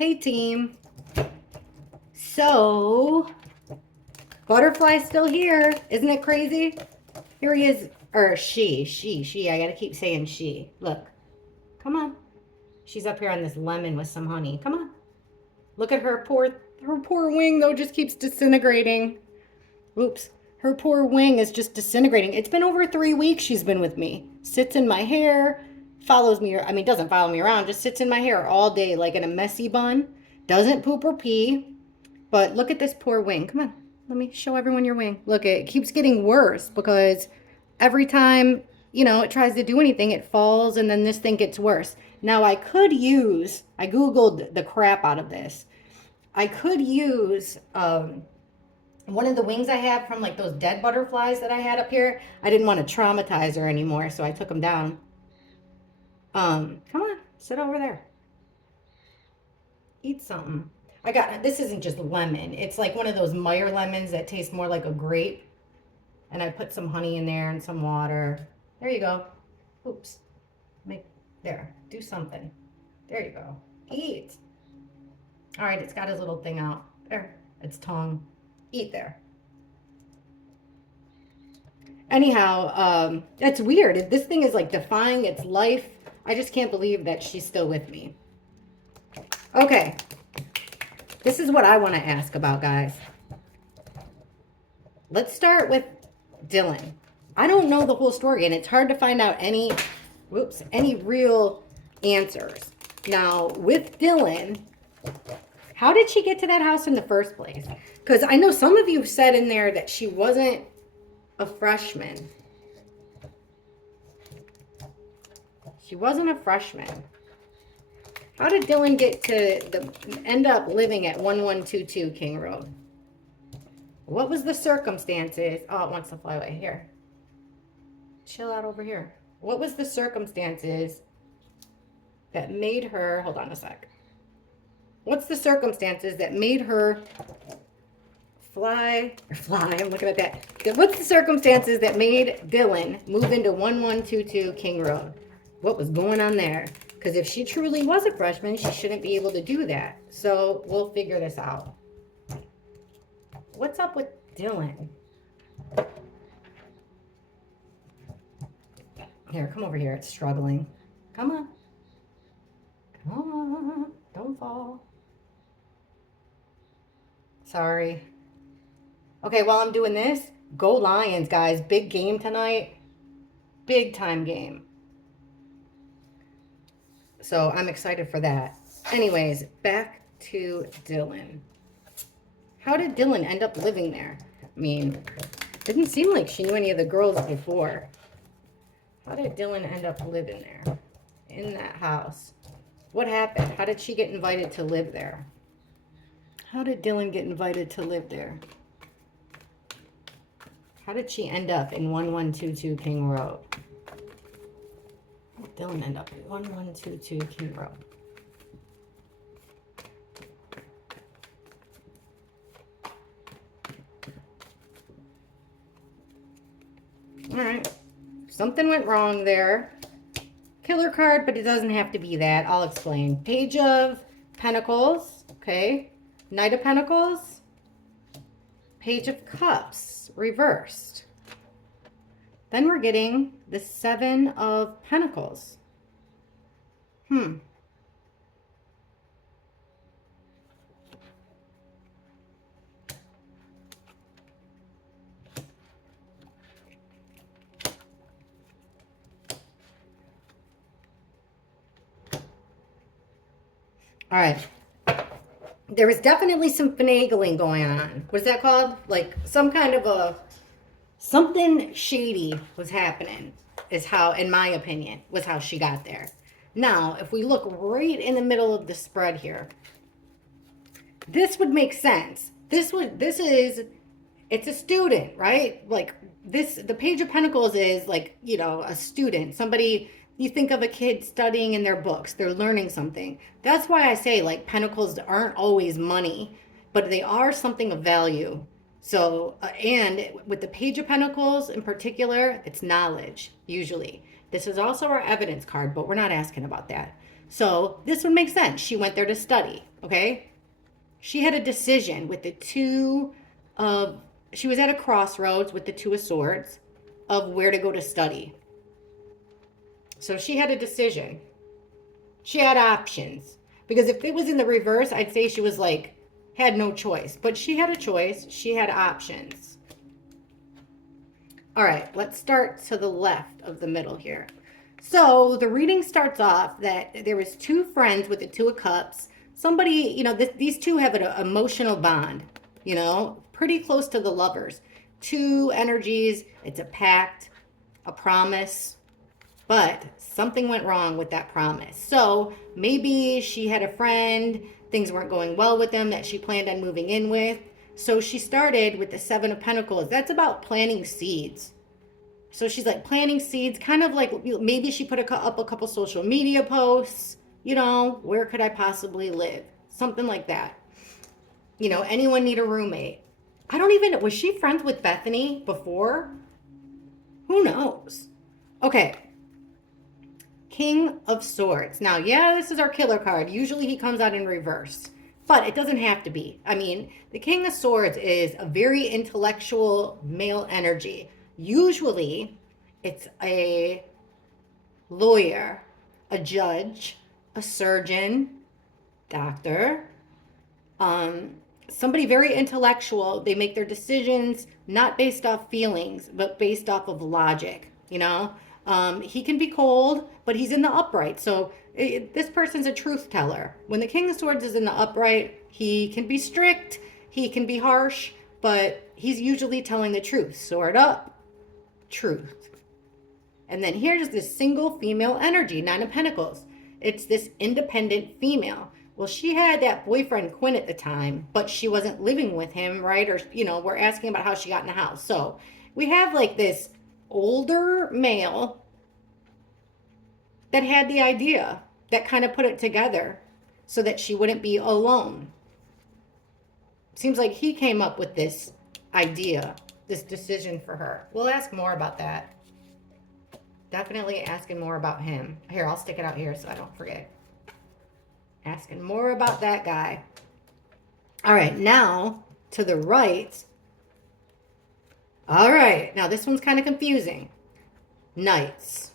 Hey team. So, butterfly's still here. Isn't it crazy? Here he is, or she. I gotta keep saying she. Look, come on. She's up here on this lemon with some honey. Come on. Look at her poor wing though just keeps disintegrating. Oops. Her poor wing is just disintegrating. It's been over 3 weeks she's been with me. Sits in my hair, follows me. I mean, doesn't follow me around, just sits in my hair all day like in a messy bun. Doesn't poop or pee. But look at this poor wing. Come on. Let me show everyone your wing. Look, it keeps getting worse because every time, it tries to do anything, it falls and then this thing gets worse. Now I Googled the crap out of this. I could use one of the wings I have from like those dead butterflies that I had up here. I didn't want to traumatize her anymore, so I took them down. Come on, sit over there. Eat something. This isn't just lemon. It's like one of those Meyer lemons that taste more like a grape. And I put some honey in there and some water. There you go. Oops. There, do something. There you go. Eat. All right, it's got his little thing out. There, its tongue. Eat there. Anyhow, it's weird. This thing is like defying its life. I just can't believe that she's still with me. Okay. This is what I want to ask about, guys. Let's start with Dylan. I don't know the whole story, and it's hard to find out any real answers. Now, with Dylan, how did she get to that house in the first place? Because I know some of you said in there that she wasn't a freshman. She wasn't a freshman. How did Dylan get to end up living at 1122 King Road? What was the circumstances? Oh, it wants to fly away. Here. Chill out over here. What was the circumstances that made her... Hold on a sec. What's the circumstances that made her fly? I'm looking at that. What's the circumstances that made Dylan move into 1122 King Road? What was going on there? Because if she truly was a freshman, she shouldn't be able to do that. So we'll figure this out. What's up with Dylan? Here, come over here. It's struggling. Come on. Come on. Don't fall. Sorry. Okay, while I'm doing this, go Lions, guys. Big game tonight. Big time game. So I'm excited for that. Anyways, back to Dylan. How did Dylan end up living there? I mean, didn't seem like she knew any of the girls before. How did Dylan end up living there? In that house? What happened? How did she get invited to live there? How did Dylan get invited to live there? How did she end up in 1122 King Road? How did Dylan end up in 1122 King Road? All right. Something went wrong there. Killer card, but it doesn't have to be that. I'll explain. Page of Pentacles. Okay. Knight of Pentacles. Page of Cups. Reversed. Then we're getting the Seven of Pentacles. All right. There was definitely some finagling going on. What's that called? Like some kind of something shady was happening is how, in my opinion, was how she got there. Now, if we look right in the middle of the spread here, this would make sense. It's a student, right? Like the Page of Pentacles is like, a student, somebody. You think of a kid studying in their books, they're learning something. That's why I say like pentacles aren't always money, but they are something of value. So, and with the Page of Pentacles in particular, it's knowledge, usually. This is also our evidence card, but we're not asking about that. So this would make sense. She went there to study, okay? She had a decision with the two of, she was at a crossroads with the Two of Swords of where to go to study. So she had a decision. She had options. Because if it was in the reverse, I'd say she was like, had no choice. But she had a choice. She had options. All right, let's start to the left of the middle here. So the reading starts off that there was two friends with the Two of Cups. Somebody, you know, these two have an emotional bond, you know, pretty close to the lovers. Two energies, it's a pact, a promise, but something went wrong with that promise. So maybe she had a friend, things weren't going well with them that she planned on moving in with. So she started with the Seven of Pentacles. That's about planting seeds. So she's like planting seeds, kind of like maybe she put up a couple social media posts, you know, where could I possibly live? Something like that. You know, anyone need a roommate? I don't even, was she friends with Bethany before? Who knows? Okay. King of Swords. Now, yeah, this is our killer card. Usually he comes out in reverse, but it doesn't have to be. I mean, the King of Swords is a very intellectual male energy. Usually it's a lawyer, a judge, a surgeon, doctor, somebody very intellectual. They make their decisions not based off feelings, but based off of logic, you know? He can be cold, but he's in the upright. So this person's a truth teller. When the King of Swords is in the upright, he can be strict, he can be harsh, but he's usually telling the truth. Sword up, truth. And then here's this single female energy, Nine of Pentacles. It's this independent female. Well, she had that boyfriend Quinn at the time, but she wasn't living with him, right? Or, you know, we're asking about how she got in the house. So we have like this older male that had the idea, that kind of put it together so that she wouldn't be alone. Seems like he came up with this idea, this decision for her. We'll ask more about that. Definitely asking more about him. Here, I'll stick it out here so I don't forget. Asking more about that guy. All right, now to the right. All right, now this one's kind of confusing. Knights.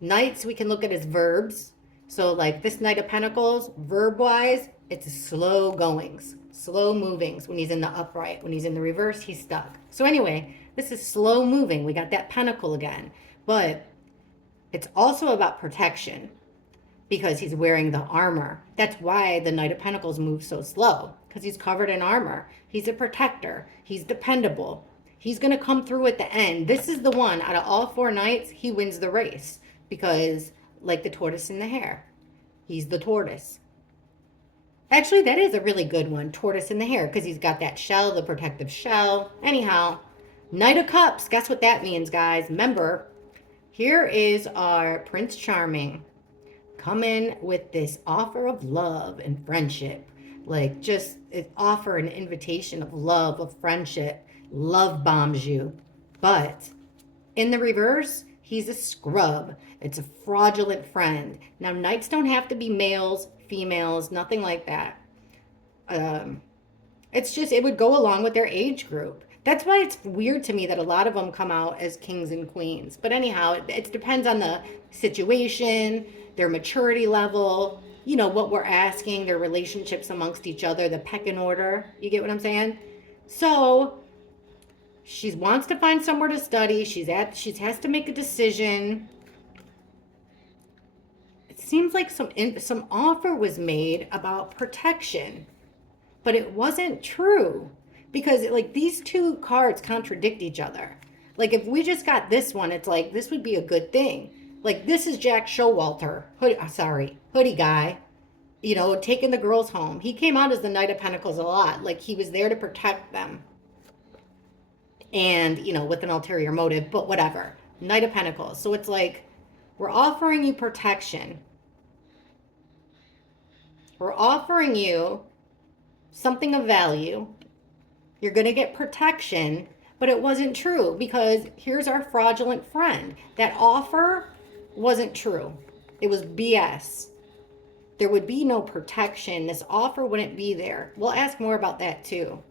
Knights we can look at as verbs. So like this Knight of Pentacles, verb-wise, it's slow goings, slow movings when he's in the upright. When he's in the reverse, he's stuck. So anyway, this is slow moving. We got that pentacle again. But it's also about protection because he's wearing the armor. That's why the Knight of Pentacles moves so slow, because he's covered in armor. He's a protector. He's dependable. He's going to come through at the end. This is the one out of all four knights, he wins the race because like the tortoise and the hare, he's the tortoise. Actually, that is a really good one, tortoise and the hare, because he's got that shell, the protective shell. Anyhow, Knight of Cups, guess what that means, guys? Remember, here is our Prince Charming coming with this offer of love and friendship. Like just offer an invitation of love, of friendship. Love bombs you. But in the reverse, he's a scrub. It's a fraudulent friend. Now, knights don't have to be males, females, nothing like that. It's just, it would go along with their age group. That's why it's weird to me that a lot of them come out as kings and queens. But anyhow, it depends on the situation, their maturity level, you know, what we're asking, their relationships amongst each other, the pecking order. You get what I'm saying? So she wants to find somewhere to study. She has to make a decision. It seems like some offer was made about protection, but it wasn't true. Because like these two cards contradict each other. Like if we just got this one, it's like this would be a good thing. Like this is Jack Showalter, hoodie guy, you know, taking the girls home. He came out as the Knight of Pentacles a lot. Like he was there to protect them. And, you know, with an ulterior motive, but whatever. Knight of Pentacles. So it's like we're offering you protection. We're offering you something of value. You're going to get protection, but it wasn't true because here's our fraudulent friend. That offer wasn't true. It was BS. There would be no protection. This offer wouldn't be there. We'll ask more about that too.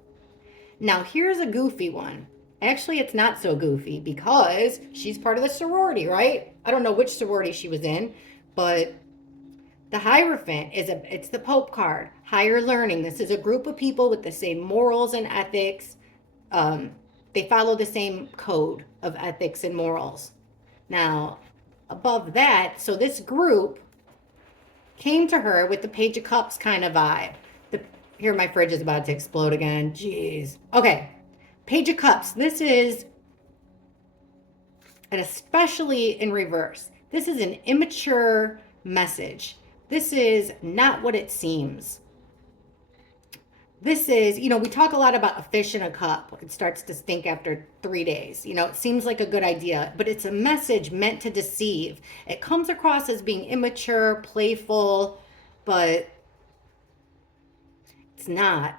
Now, here's a goofy one. Actually, it's not so goofy because she's part of the sorority, right? I don't know which sorority she was in, but the Hierophant it's the Pope card. Higher learning. This is a group of people with the same morals and ethics. They follow the same code of ethics and morals. Now, above that, so this group came to her with the Page of Cups kind of vibe. Here, my fridge is about to explode again. Jeez. Okay. Page of Cups. This is, and especially in reverse, this is an immature message. This is not what it seems. This is, we talk a lot about a fish in a cup. It starts to stink after 3 days. It seems like a good idea, but it's a message meant to deceive. It comes across as being immature, playful, but it's not.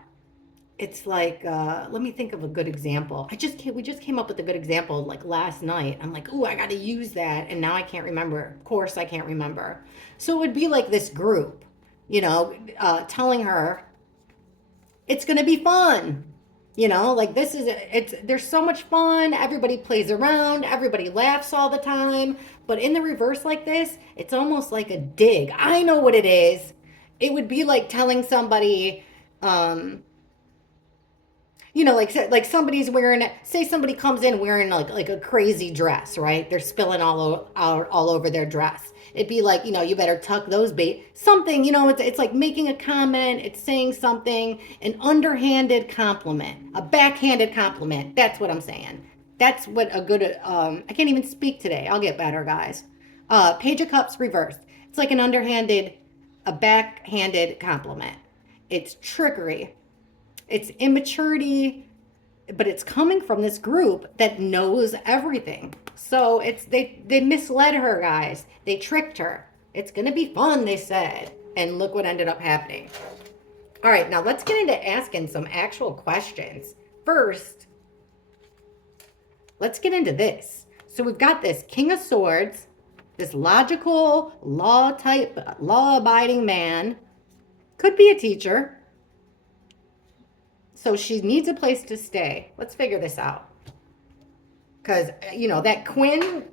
It's like, let me think of a good example. We just came up with a good example like last night. I'm like, ooh, I got to use that. And now I can't remember. Of course, I can't remember. So it would be like this group, telling her it's going to be fun. Like there's so much fun. Everybody plays around. Everybody laughs all the time. But in the reverse like this, it's almost like a dig. I know what it is. It would be like telling somebody, like somebody's wearing, say somebody comes in wearing like a crazy dress, right? They're spilling all over their dress. It'd be like, you better tuck those something, it's like making a comment, it's saying something, an underhanded compliment, a backhanded compliment. That's what I'm saying. That's what a good, I can't even speak today. I'll get better, guys. Page of Cups reversed. It's like a backhanded compliment. It's trickery. It's immaturity, but it's coming from this group that knows everything. So they misled her, guys. They tricked her. It's going to be fun, they said. And look what ended up happening. All right, now let's get into asking some actual questions. First, let's get into this. So we've got this King of Swords, this logical, law-abiding man. Could be a teacher. So she needs a place to stay. Let's figure this out. Because, that Quinn,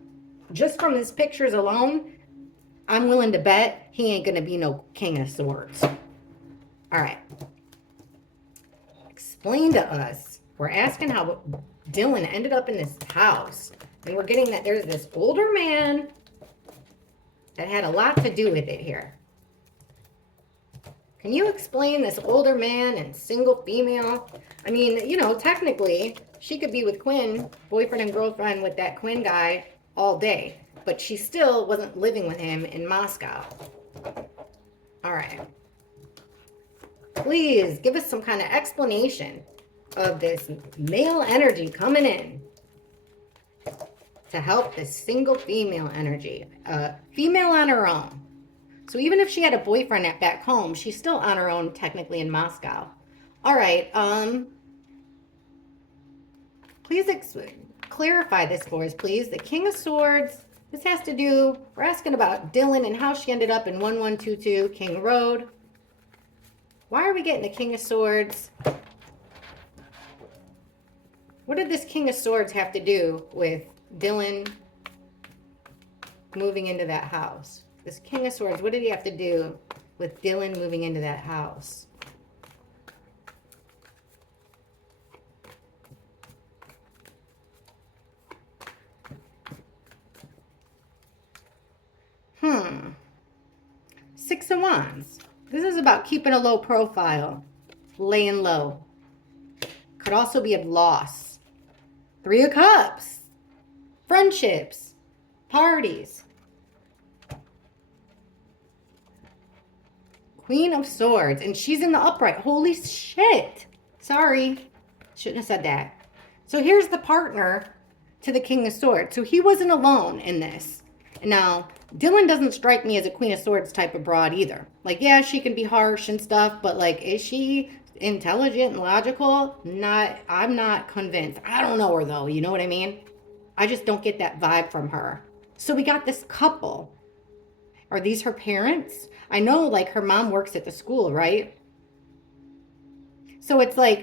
just from his pictures alone, I'm willing to bet he ain't going to be no King of Swords. All right. Explain to us. We're asking how Dylan ended up in this house. And we're getting that there's this older man that had a lot to do with it here. Can you explain this older man and single female? I mean, technically, she could be with Quinn, boyfriend and girlfriend with that Quinn guy all day. But she still wasn't living with him in Moscow. All right. Please give us some kind of explanation of this male energy coming in to help this single female energy. Female on her own. So even if she had a boyfriend back home, she's still on her own technically in Moscow. All right. Please clarify this for us, please. The King of Swords. This has to do, we're asking about Dylan and how she ended up in 1122 King Road. Why are we getting the King of Swords? What did this King of Swords have to do with Dylan moving into that house? This King of Swords, what did he have to do with Dylan moving into that house? Six of Wands. This is about keeping a low profile, laying low. Could also be a loss. Three of Cups. Friendships. Parties. Queen of Swords. And she's in the upright. Holy shit. Sorry. Shouldn't have said that. So here's the partner to the King of Swords. So he wasn't alone in this. Now, Dylan doesn't strike me as a Queen of Swords type of broad either. Like, yeah, she can be harsh and stuff, but like, is she intelligent and logical? I'm not convinced. I don't know her though, you know what I mean? I just don't get that vibe from her. So we got this couple. Are these her parents? I know, like, her mom works at the school, right? So it's like,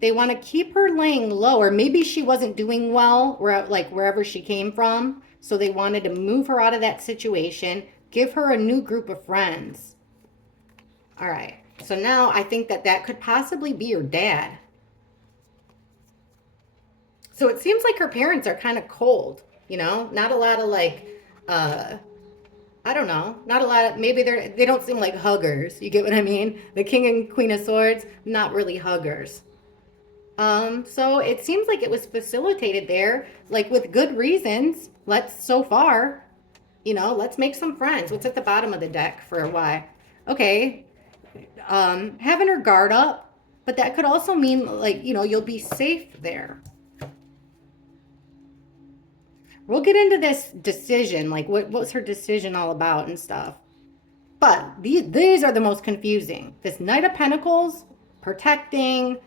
they want to keep her laying low, or maybe she wasn't doing well wherever she came from. So they wanted to move her out of that situation, give her a new group of friends. All right. So now I think that that could possibly be her dad. So it seems like her parents are kind of cold, not a lot of uh, I don't know, not a lot of, maybe they don't seem like huggers. You get what I mean? The King and Queen of Swords, not really huggers. So it seems like it was facilitated there, like with good reasons. So far, let's make some friends. What's at the bottom of the deck for a why? Okay, having her guard up, but that could also mean like, you'll be safe there. We'll get into this decision, like what's her decision all about and stuff. But these are the most confusing. This Knight of Pentacles, protecting,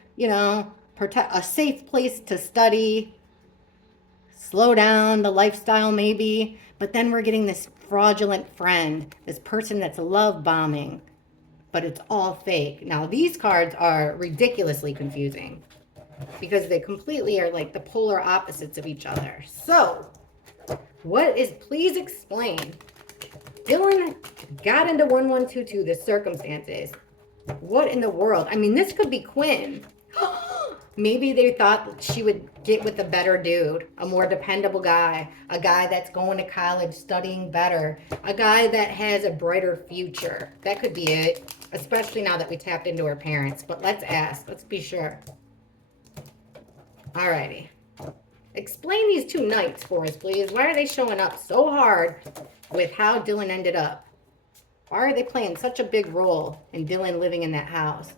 protect a safe place to study, slow down the lifestyle maybe. But then we're getting this fraudulent friend, this person that's love bombing, but it's all fake. Now these cards are ridiculously confusing because they completely are like the polar opposites of each other. So please explain. Dylan got into 1122, the circumstances. What in the world? I mean, this could be Quinn. Maybe they thought she would get with a better dude, a more dependable guy, a guy that's going to college, studying better, a guy that has a brighter future. That could be it, especially now that we tapped into her parents. But let's ask. Let's be sure. Alrighty. Explain these two knights for us, please. Why are they showing up so hard with how Dylan ended up? Why are they playing such a big role in Dylan living in that house?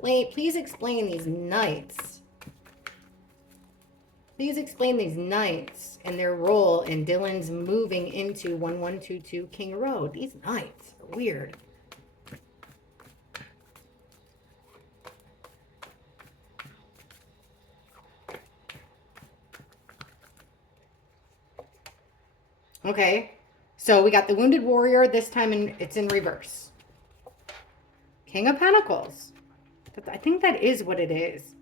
Please explain these knights. Please explain these knights and their role in Dylan's moving into 1122 King Road. These knights are weird. Okay, so we got the Wounded Warrior. This time it's in reverse. King of Pentacles. I think that is what it is.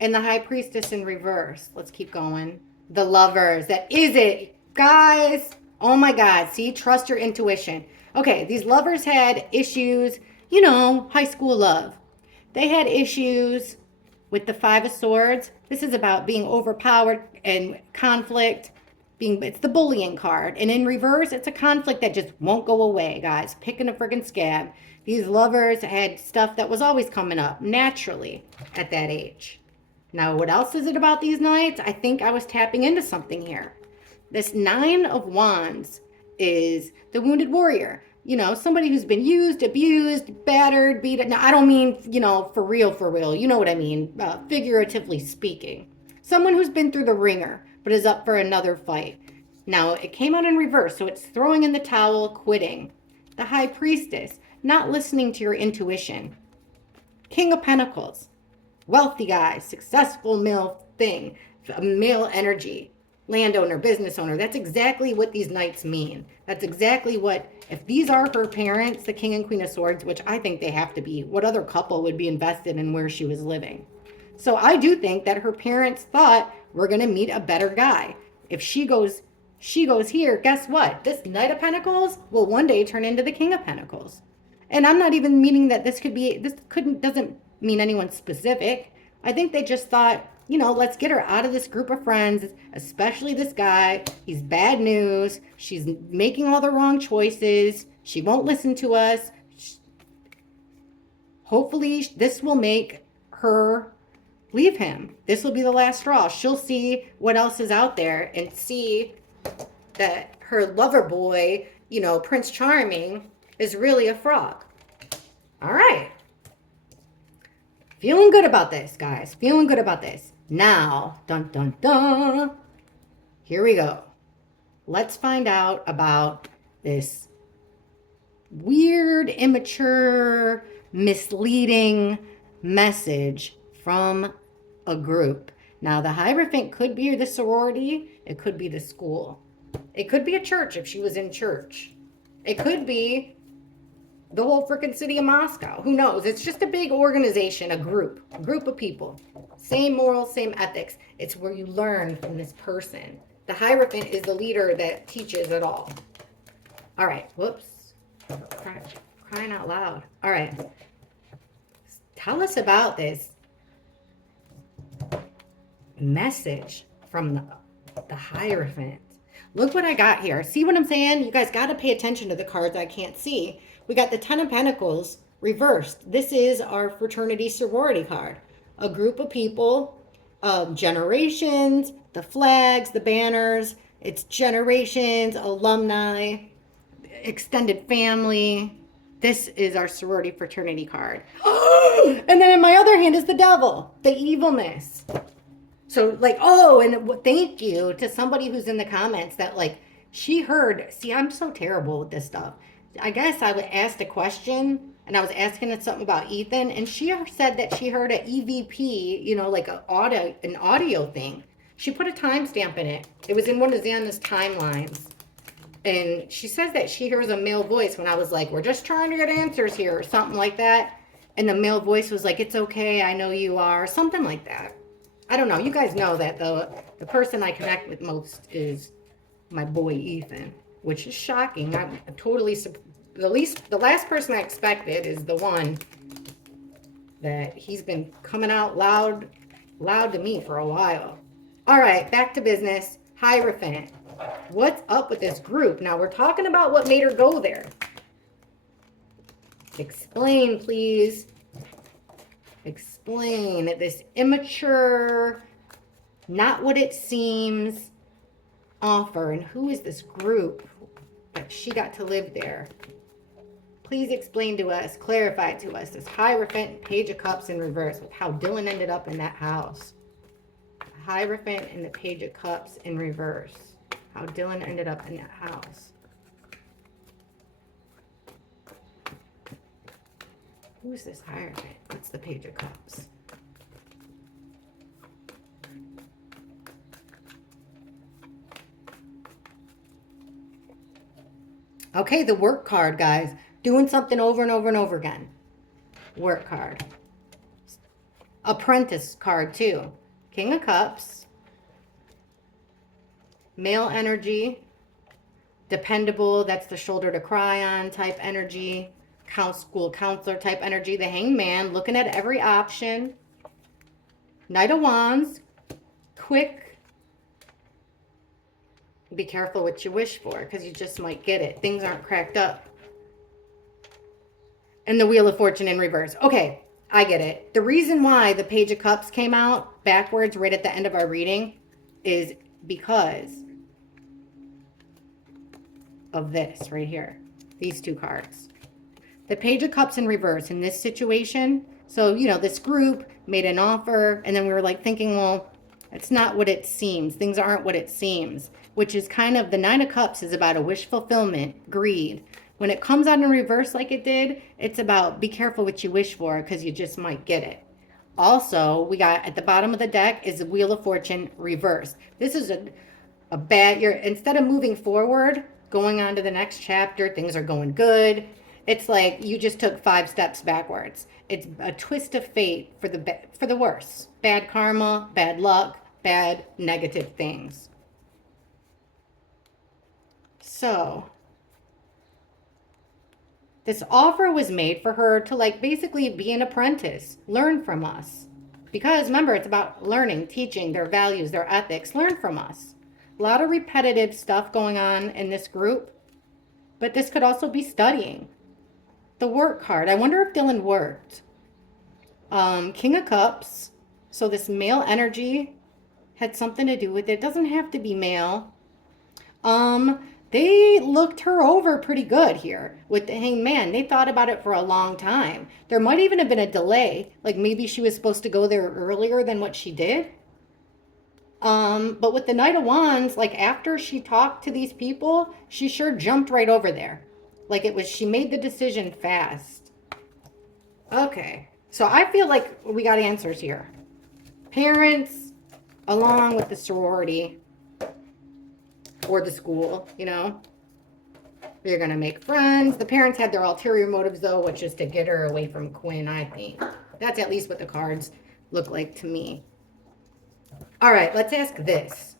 And the High Priestess in reverse. Let's keep going. The Lovers. That is it. Guys. Oh my God. See, trust your intuition. Okay, these lovers had issues, high school love. They had issues with the Five of Swords. This is about being overpowered and conflict. It's the bullying card. And in reverse, it's a conflict that just won't go away, guys. Picking a friggin' scab. These lovers had stuff that was always coming up naturally at that age. Now, what else is it about these knights? I think I was tapping into something here. This Nine of Wands is the Wounded Warrior. Somebody who's been used, abused, battered, beaten. Now, I don't mean, for real. You know what I mean, figuratively speaking. Someone who's been through the ringer, but is up for another fight. Now, it came out in reverse, so it's throwing in the towel, quitting. The High Priestess, not listening to your intuition. King of Pentacles, wealthy guy, successful male thing, male energy, landowner, business owner. That's exactly what these knights mean. That's exactly what, if these are her parents, the King and Queen of Swords, which I think they have to be, what other couple would be invested in where she was living? So I do think that her parents thought, we're going to meet a better guy. If she goes here, guess what? This Knight of Pentacles will one day turn into the King of Pentacles. And I'm not even meaning that doesn't mean anyone specific. I think they just thought, let's get her out of this group of friends, especially this guy. He's bad news. She's making all the wrong choices. She won't listen to us. Hopefully this will make her leave him. This will be the last straw. She'll see what else is out there and see that her lover boy, Prince Charming, is really a frog. All right. Feeling good about this, guys. Feeling good about this. Now, dun dun dun. Here we go. Let's find out about this weird, immature, misleading message from a group. Now, the Hierophant could be the sorority. It could be the school. It could be a church if she was in church. It could be the whole freaking city of Moscow. Who knows? It's just a big organization, a group of people. Same morals, same ethics. It's where you learn from this person. The Hierophant is the leader that teaches it all. All right. Whoops. Crying out loud. All right. Tell us about this message from the Hierophant. Look what I got here. See what I'm saying? You guys got to pay attention to the cards I can't see. We got the Ten of Pentacles reversed. This is our fraternity sorority card. A group of people, generations, the flags, the banners. It's generations, alumni, extended family. This is our sorority fraternity card. And then in my other hand is the devil, the evilness. So like, oh, and thank you to somebody who's in the comments that like, she heard, see, I'm so terrible with this stuff. I guess I asked a question and I was asking it something about Ethan, and she said that she heard an EVP, you know, like an audio thing. She put a timestamp in it. It was in one of Xana's timelines. And she says that she hears a male voice when I was like, we're just trying to get answers here or something like that. And the male voice was like, it's okay, I know you are, something like that. I don't know. You guys know that the person I connect with most is my boy Ethan, which is shocking. I'm totally the last person I expected is the one that he's been coming out loud to me for a while. All right, back to business. Hierophant. What's up with this group? Now we're talking about what made her go there. Explain, please. Explain this immature, not what it seems offer. And who is this group that she got to live there? Please explain to us, clarify to us, this Hierophant, Page of Cups in reverse, with how Dylan ended up in that house. Hierophant and the Page of Cups in reverse. How Dylan ended up in that house. Who's this Hierophant? What's the Page of Cups? Okay, the work card, guys. Doing something over and over and over again. Work card. Apprentice card, too. King of Cups. Male energy. Dependable, that's the shoulder to cry on type energy. School counselor type energy. The Hangman, looking at every option. Knight of Wands. Quick. Be careful what you wish for, because you just might get it. Things aren't cracked up. And the Wheel of Fortune in reverse. Okay, I get it. The reason why the Page of Cups came out backwards right at the end of our reading is because of this right here. These two cards. The Page of Cups in reverse in this situation. So, you know, this group made an offer, and then we were like thinking, well, it's not what it seems. Things aren't what it seems, which is kind of the Nine of Cups is about a wish fulfillment, greed. When it comes out in reverse like it did, it's about be careful what you wish for, because you just might get it. Also, we got at the bottom of the deck is the Wheel of Fortune reversed. This is a bad, instead of moving forward, going on to the next chapter, things are going good. It's like you just took 5 steps backwards. It's a twist of fate for the worse. Bad karma, bad luck, bad negative things. So, this offer was made for her to like basically be an apprentice, learn from us. Because remember, it's about learning, teaching, their values, their ethics, learn from us. A lot of repetitive stuff going on in this group, but this could also be studying. The work card. I wonder if Dylan worked. King of Cups. So this male energy had something to do with it. It doesn't have to be male. They looked her over pretty good here with the Hangman. They thought about it for a long time. There might even have been a delay. Like maybe she was supposed to go there earlier than what she did. But with the Knight of Wands, like after she talked to these people, she sure jumped right over there. Like it was, she made the decision fast. Okay. So I feel like we got answers here. Parents, along with the sorority. or the school, you know. You're going to make friends. The parents had their ulterior motives, though, which is to get her away from Quinn, I think. That's at least what the cards look like to me. All right, let's ask this.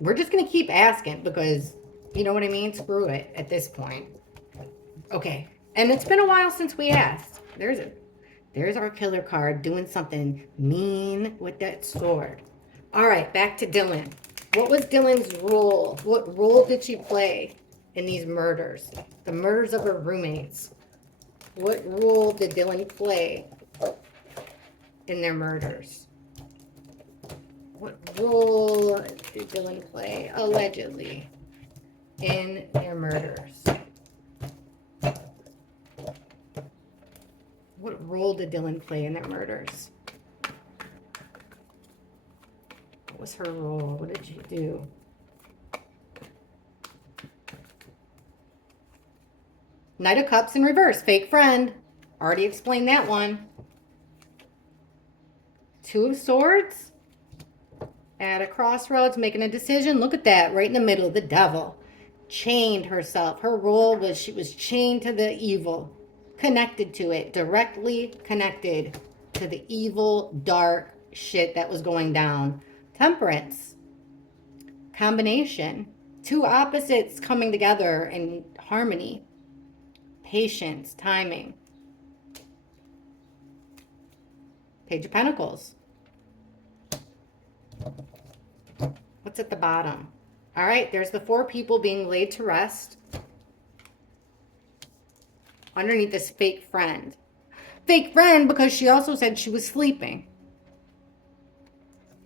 We're just going to keep asking because, you know what I mean? Screw it at this point. Okay. And it's been a while since we asked. There's our killer card doing something mean with that sword. All right, back to Dylan. What was Dylan's role? What role did she play in these murders? The murders of her roommates. What role did Dylan play in their murders? What role did Dylan play, allegedly, in their murders? What role did Dylan play in their murders? What was her role? What did she do? Knight of Cups in reverse. Fake friend. Already explained that one. Two of Swords. At a crossroads, making a decision. Look at that. Right in the middle. The devil. Chained herself. Her role was she was chained to the evil. Connected to it. Directly connected to the evil, dark shit that was going down. Temperance. Combination. Two opposites coming together in harmony. Patience. Timing. Page of Pentacles. What's at the bottom? All right, there's the 4 people being laid to rest. Underneath this fake friend. Fake friend because she also said she was sleeping.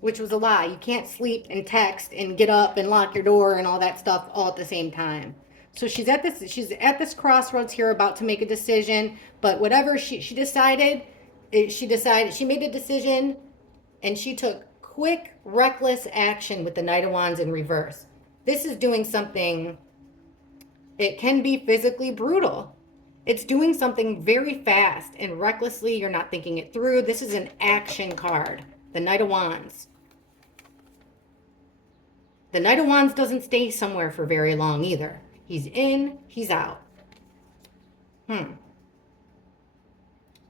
Which was a lie. You can't sleep and text and get up and lock your door and all that stuff all at the same time. So she's at this crossroads here about to make a decision, but whatever she decided, she made a decision and she took quick, reckless action with the Knight of Wands in reverse. This is doing something, it can be physically brutal. It's doing something very fast and recklessly. You're not thinking it through. This is an action card. The Knight of Wands. The Knight of Wands doesn't stay somewhere for very long either. He's in, he's out.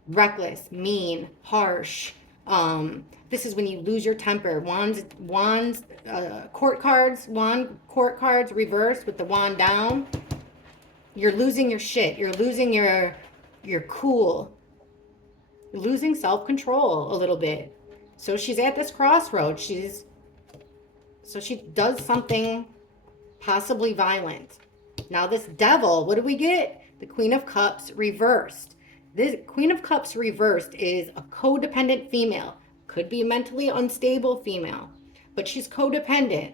Reckless, mean, harsh. This is when you lose your temper. Court cards reversed with the wand down. You're losing your shit. You're losing your cool. You're losing self-control a little bit. So she's at this crossroads. So she does something possibly violent. Now this devil, what do we get? The Queen of Cups reversed. This Queen of Cups reversed is a codependent female. Could be a mentally unstable female, but she's codependent.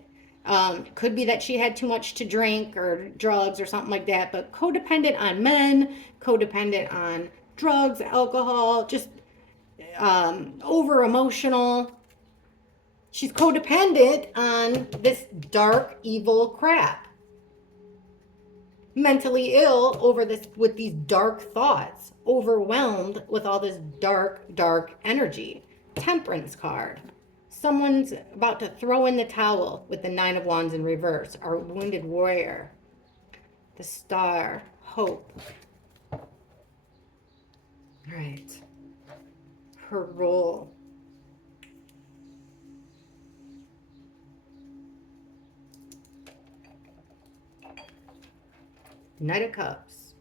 Could be that she had too much to drink or drugs or something like that, but codependent on men, codependent on drugs, alcohol, just over emotional. She's codependent on this dark, evil crap. Mentally ill over this with these dark thoughts, overwhelmed with all this dark energy. Temperance card. Someone's about to throw in the towel with the 9 of Wands in reverse. Our wounded warrior. The Star. Hope. All right. Her role. Knight of Cups.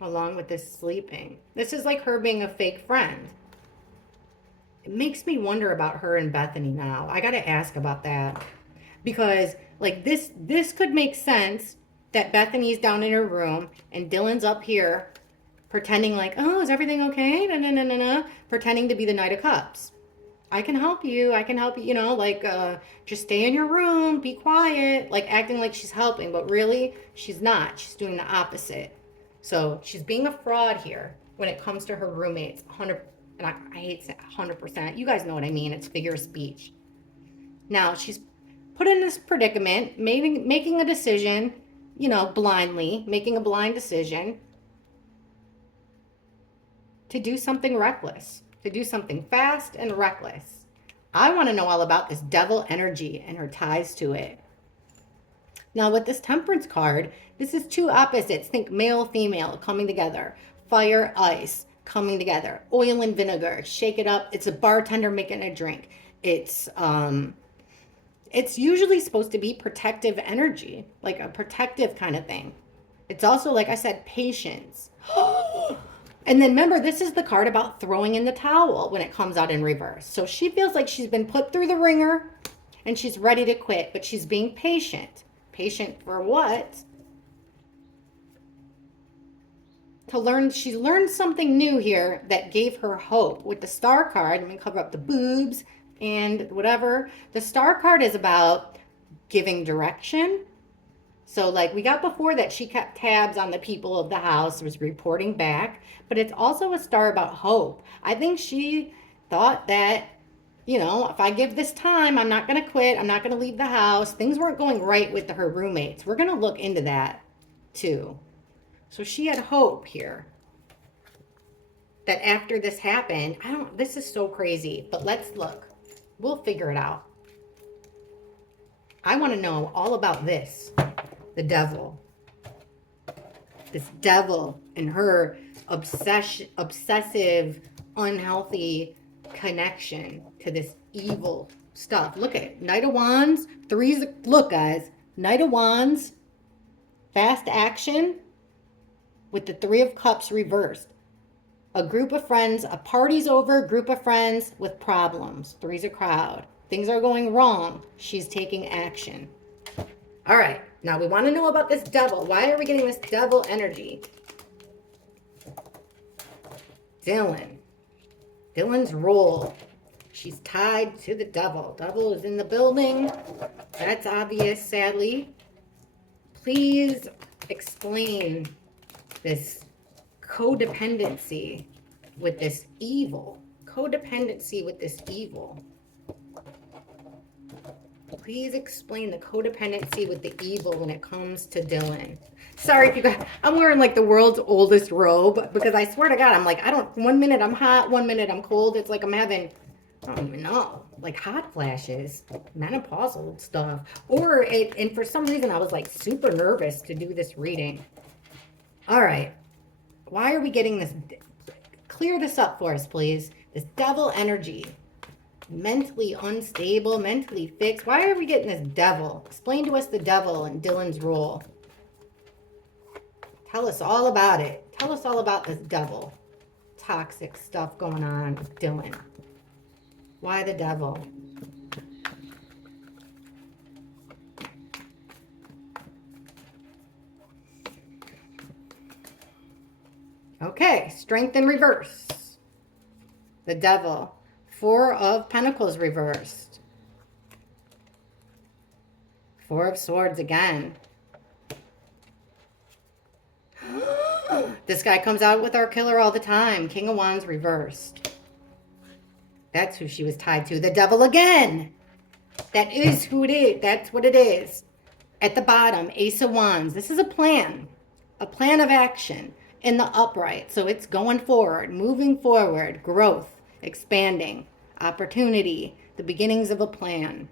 Along with this sleeping. This is like her being a fake friend. It makes me wonder about her and Bethany now. I got to ask about that. Because like this could make sense that Bethany's down in her room and Dylan's up here pretending like, oh, is everything okay? No. Pretending to be the Knight of Cups. I can help you, you know, like, just stay in your room, be quiet, like acting like she's helping, but really, she's not. She's doing the opposite. So she's being a fraud here when it comes to her roommates, 100, and I hate to say 100%. You guys know what I mean. It's figure of speech. Now, she's put in this predicament, making a decision, you know, blindly, making a blind decision to do something reckless. to do something fast and reckless. I want to know all about this devil energy and her ties to it. Now, with this temperance card, this is two opposites. Think male, female coming together. Fire, ice coming together. Oil and vinegar. Shake it up. It's a bartender making a drink. It's usually supposed to be protective energy, like a protective kind of thing. It's also, like I said, patience. And then remember, this is the card about throwing in the towel when it comes out in reverse. So she feels like she's been put through the ringer and she's ready to quit, but she's being patient. Patient for what? To learn, she learned something new here that gave her hope. With the star card, I'm going to cover up the boobs and whatever. The star card is about giving direction. So like we got before that, she kept tabs on the people of the house, was reporting back, but it's also a star about hope. I think she thought that, you know, if I give this time, I'm not going to quit. I'm not going to leave the house. Things weren't going right with her roommates. We're going to look into that too. So she had hope here that after this happened, this is so crazy, but let's look. We'll figure it out. I want to know all about this. The devil. This devil and her obsessive, unhealthy connection to this evil stuff. Look at it. Knight of Wands. Look, guys. Knight of Wands. Fast action with the Three of Cups reversed. A group of friends. A party's over. Group of friends with problems. Three's a crowd. Things are going wrong. She's taking action. All right. Now we want to know about this devil. Why are we getting this devil energy? Dylan's role. She's tied to the devil. Devil is in the building. That's obvious, sadly. Please explain this codependency with this evil. Codependency with this evil. Please explain the codependency with the evil when it comes to Dylan. Sorry if you guys, I'm wearing like the world's oldest robe because I swear to God, I'm like, 1 minute I'm hot, 1 minute I'm cold. It's like I'm having, I don't even know, like hot flashes, menopausal stuff. And for some reason I was like super nervous to do this reading. All right. Why are we getting this? Clear this up for us, please. This devil energy. Mentally unstable, mentally fixed. Why are we getting this devil? Explain to us the devil and Dylan's role. Tell us all about it. Tell us all about this devil. Toxic stuff going on with Dylan. Why the devil? Okay, strength in reverse. The devil. Four of Pentacles reversed. Four of Swords again. This guy comes out with our killer all the time. King of Wands reversed. That's who she was tied to. The devil again. That is who it is. That's what it is. At the bottom, Ace of Wands. This is a plan. A plan of action in the upright. So it's going forward, moving forward, growth, expanding. Opportunity, the beginnings of a plan.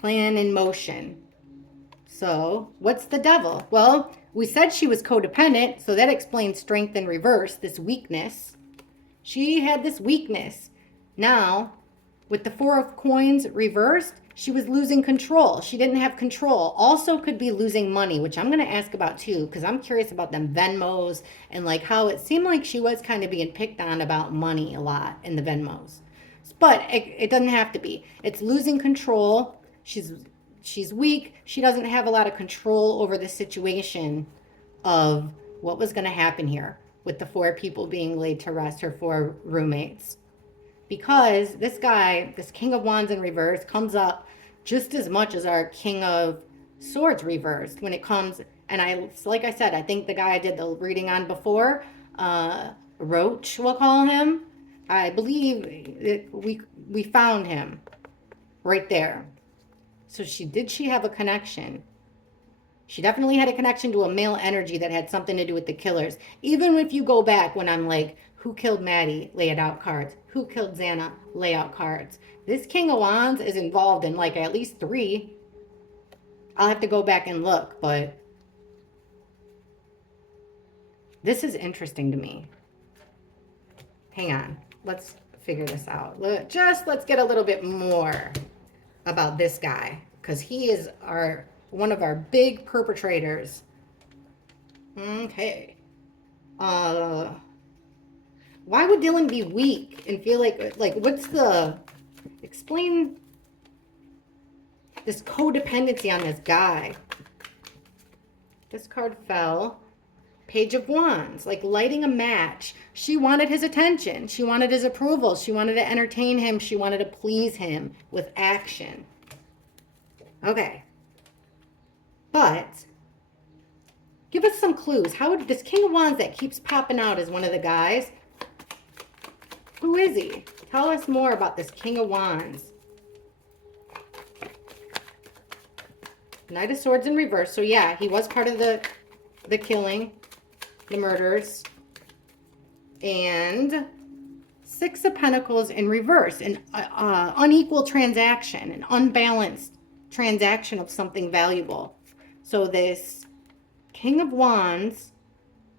Plan in motion. So, what's the devil? Well, we said she was codependent, so that explains strength in reverse, this weakness. She had this weakness. Now, with the Four of Coins reversed, she was losing control. She didn't have control. Also could be losing money, which I'm going to ask about too, because I'm curious about them Venmos and like how it seemed like she was kind of being picked on about money a lot in the Venmos. But it doesn't have to be. It's losing control. She's weak. She doesn't have a lot of control over the situation of what was going to happen here with the four people being laid to rest, her four roommates. Because this guy, this King of Wands in reverse, comes up just as much as our King of Swords reversed when it comes. And like I said, I think the guy I did the reading on before, Roach, we'll call him. I believe we found him right there. So she have a connection? She definitely had a connection to a male energy that had something to do with the killers. Even if you go back when I'm like, who killed Maddie? Lay it out cards. Who killed Xana? Lay out cards. This King of Wands is involved in like at least 3. I'll have to go back and look, but this is interesting to me. Hang on. Let's figure this out. Let's get a little bit more about this guy, because he is one of our big perpetrators. Okay. Why would Dylan be weak and feel like what's the, explain this codependency on this guy? This card fell. Page of Wands, like lighting a match. She wanted his attention. She wanted his approval. She wanted to entertain him. She wanted to please him with action. Okay. But give us some clues. How would this King of Wands that keeps popping out as one of the guys? Who is he? Tell us more about this King of Wands. Knight of Swords in reverse. So yeah, he was part of the killing, the murders. And Six of Pentacles in reverse. An unequal transaction, an unbalanced transaction of something valuable. So this King of Wands,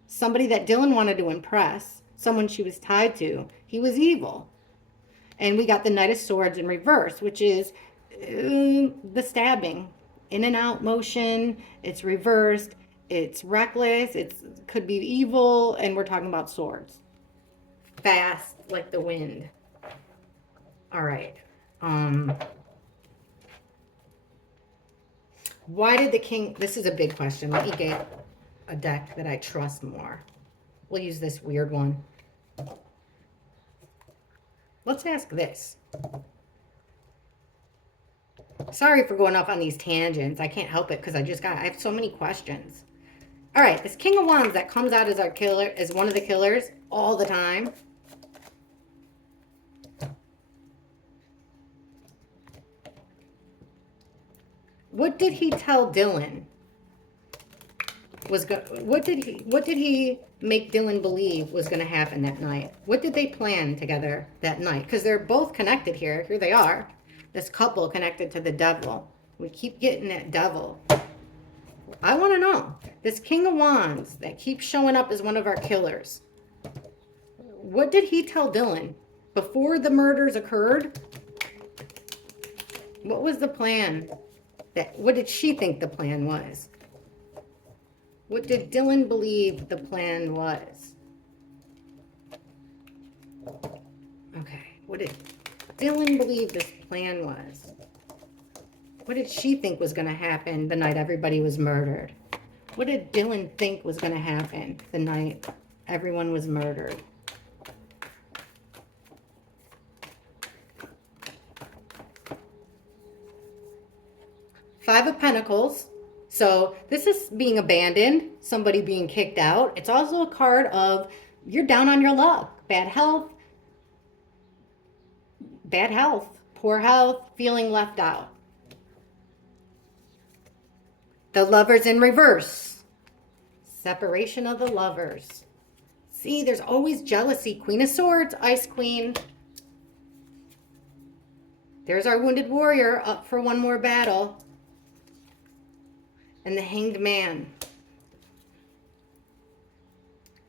somebody that Dylan wanted to impress, someone she was tied to, he was evil. And we got the Knight of Swords in reverse, which is the stabbing. In and out motion, it's reversed, it's reckless, it could be evil, and we're talking about swords. Fast like the wind. All right. Why did the king, this is a big question. Let me get a deck that I trust more. We'll use this weird one. Let's ask this. Sorry for going off on these tangents. I can't help it because I have so many questions. All right, this King of Wands that comes out as our killer, as one of the killers all the time. What did he tell Dylan? What did he make Dylan believe was going to happen that night? What did they plan together that night? Because they're both connected here. Here they are. This couple connected to the devil. We keep getting that devil. I want to know. This King of Wands that keeps showing up as one of our killers. What did he tell Dylan before the murders occurred? What was the plan? What did she think the plan was? What did Dylan believe the plan was? Okay, what did Dylan believe this plan was? What did she think was going to happen the night everybody was murdered? What did Dylan think was going to happen the night everyone was murdered? Five of Pentacles. So this is being abandoned, somebody being kicked out. It's also a card of you're down on your luck. Bad health, poor health, feeling left out. The Lovers in reverse. Separation of the lovers. See, there's always jealousy. Queen of Swords, Ice Queen. There's our wounded warrior up for one more battle. And the Hanged Man.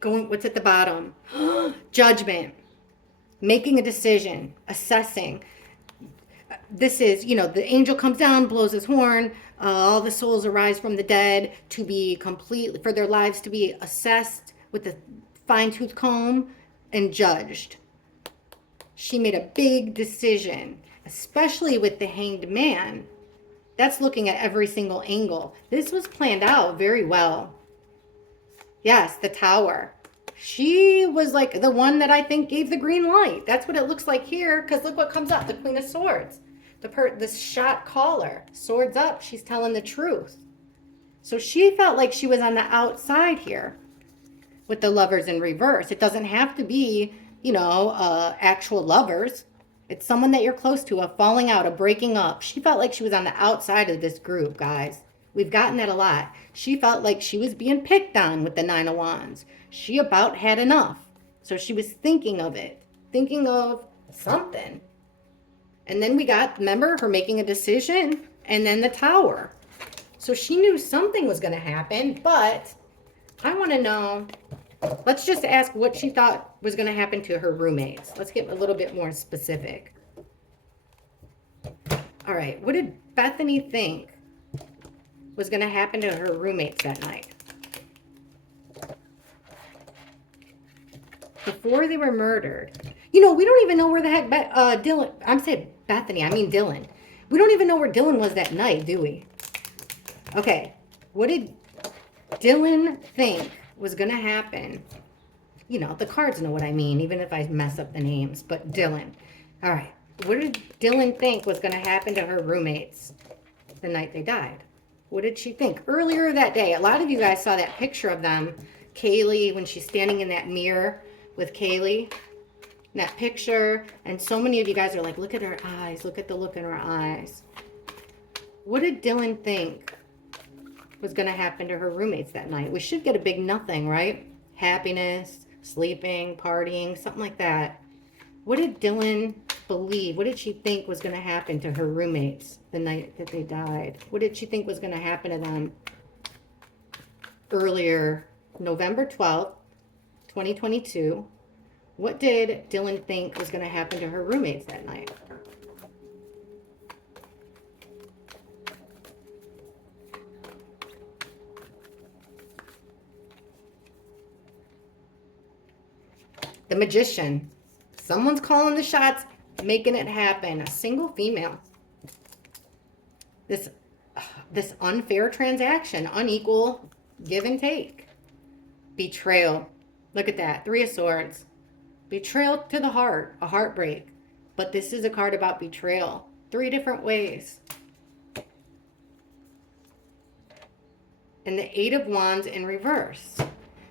What's at the bottom? Judgment. Making a decision. Assessing. This is, the angel comes down, blows his horn. All the souls arise from the dead to be complete, for their lives to be assessed with a fine-tooth comb and judged. She made a big decision, especially with the Hanged Man. That's looking at every single angle. This was planned out very well. Yes, the Tower. She was like the one that I think gave the green light. That's what it looks like here, because look what comes up, the Queen of Swords. This shot caller, swords up, she's telling the truth. So she felt like she was on the outside here with the Lovers in reverse. It doesn't have to be, actual lovers. It's someone that you're close to, a falling out, a breaking up. She felt like she was on the outside of this group, guys. We've gotten that a lot. She felt like she was being picked on with the Nine of Wands. She about had enough. So she was thinking of it, thinking of something. And then we got, remember, her making a decision, and then the Tower. So she knew something was going to happen, but I want to know, let's just ask what she thought was going to happen to her roommates. Let's get a little bit more specific. All right, what did Bethany think was going to happen to her roommates that night? Before they were murdered. You know, we don't even know where the heck Dylan, I'm saying Bethany, I mean Dylan. We don't even know where Dylan was that night, do we? Okay, what did Dylan think was going to happen? You know, the cards know what I mean, even if I mess up the names, but Dylan. All right, what did Dylan think was going to happen to her roommates the night they died? What did she think? Earlier that day, a lot of you guys saw that picture of them, Kaylee, when she's standing in that mirror with Kaylee, that picture, and so many of you guys are like, look at her eyes, look at the look in her eyes. What did Dylan think was going to happen to her roommates that night? We should get a big nothing, right? Happiness, sleeping, partying, something like that. What did Dylan believe? What did she think was going to happen to her roommates the night that they died? What did she think was going to happen to them earlier, November 12th, 2022? What did Dylan think was going to happen to her roommates that night? The Magician. Someone's calling the shots, making it happen. A single female. This unfair transaction, unequal give and take. Betrayal. Look at that. Three of Swords. Betrayal to the heart, a heartbreak. But this is a card about betrayal. 3 different ways. And the Eight of Wands in reverse.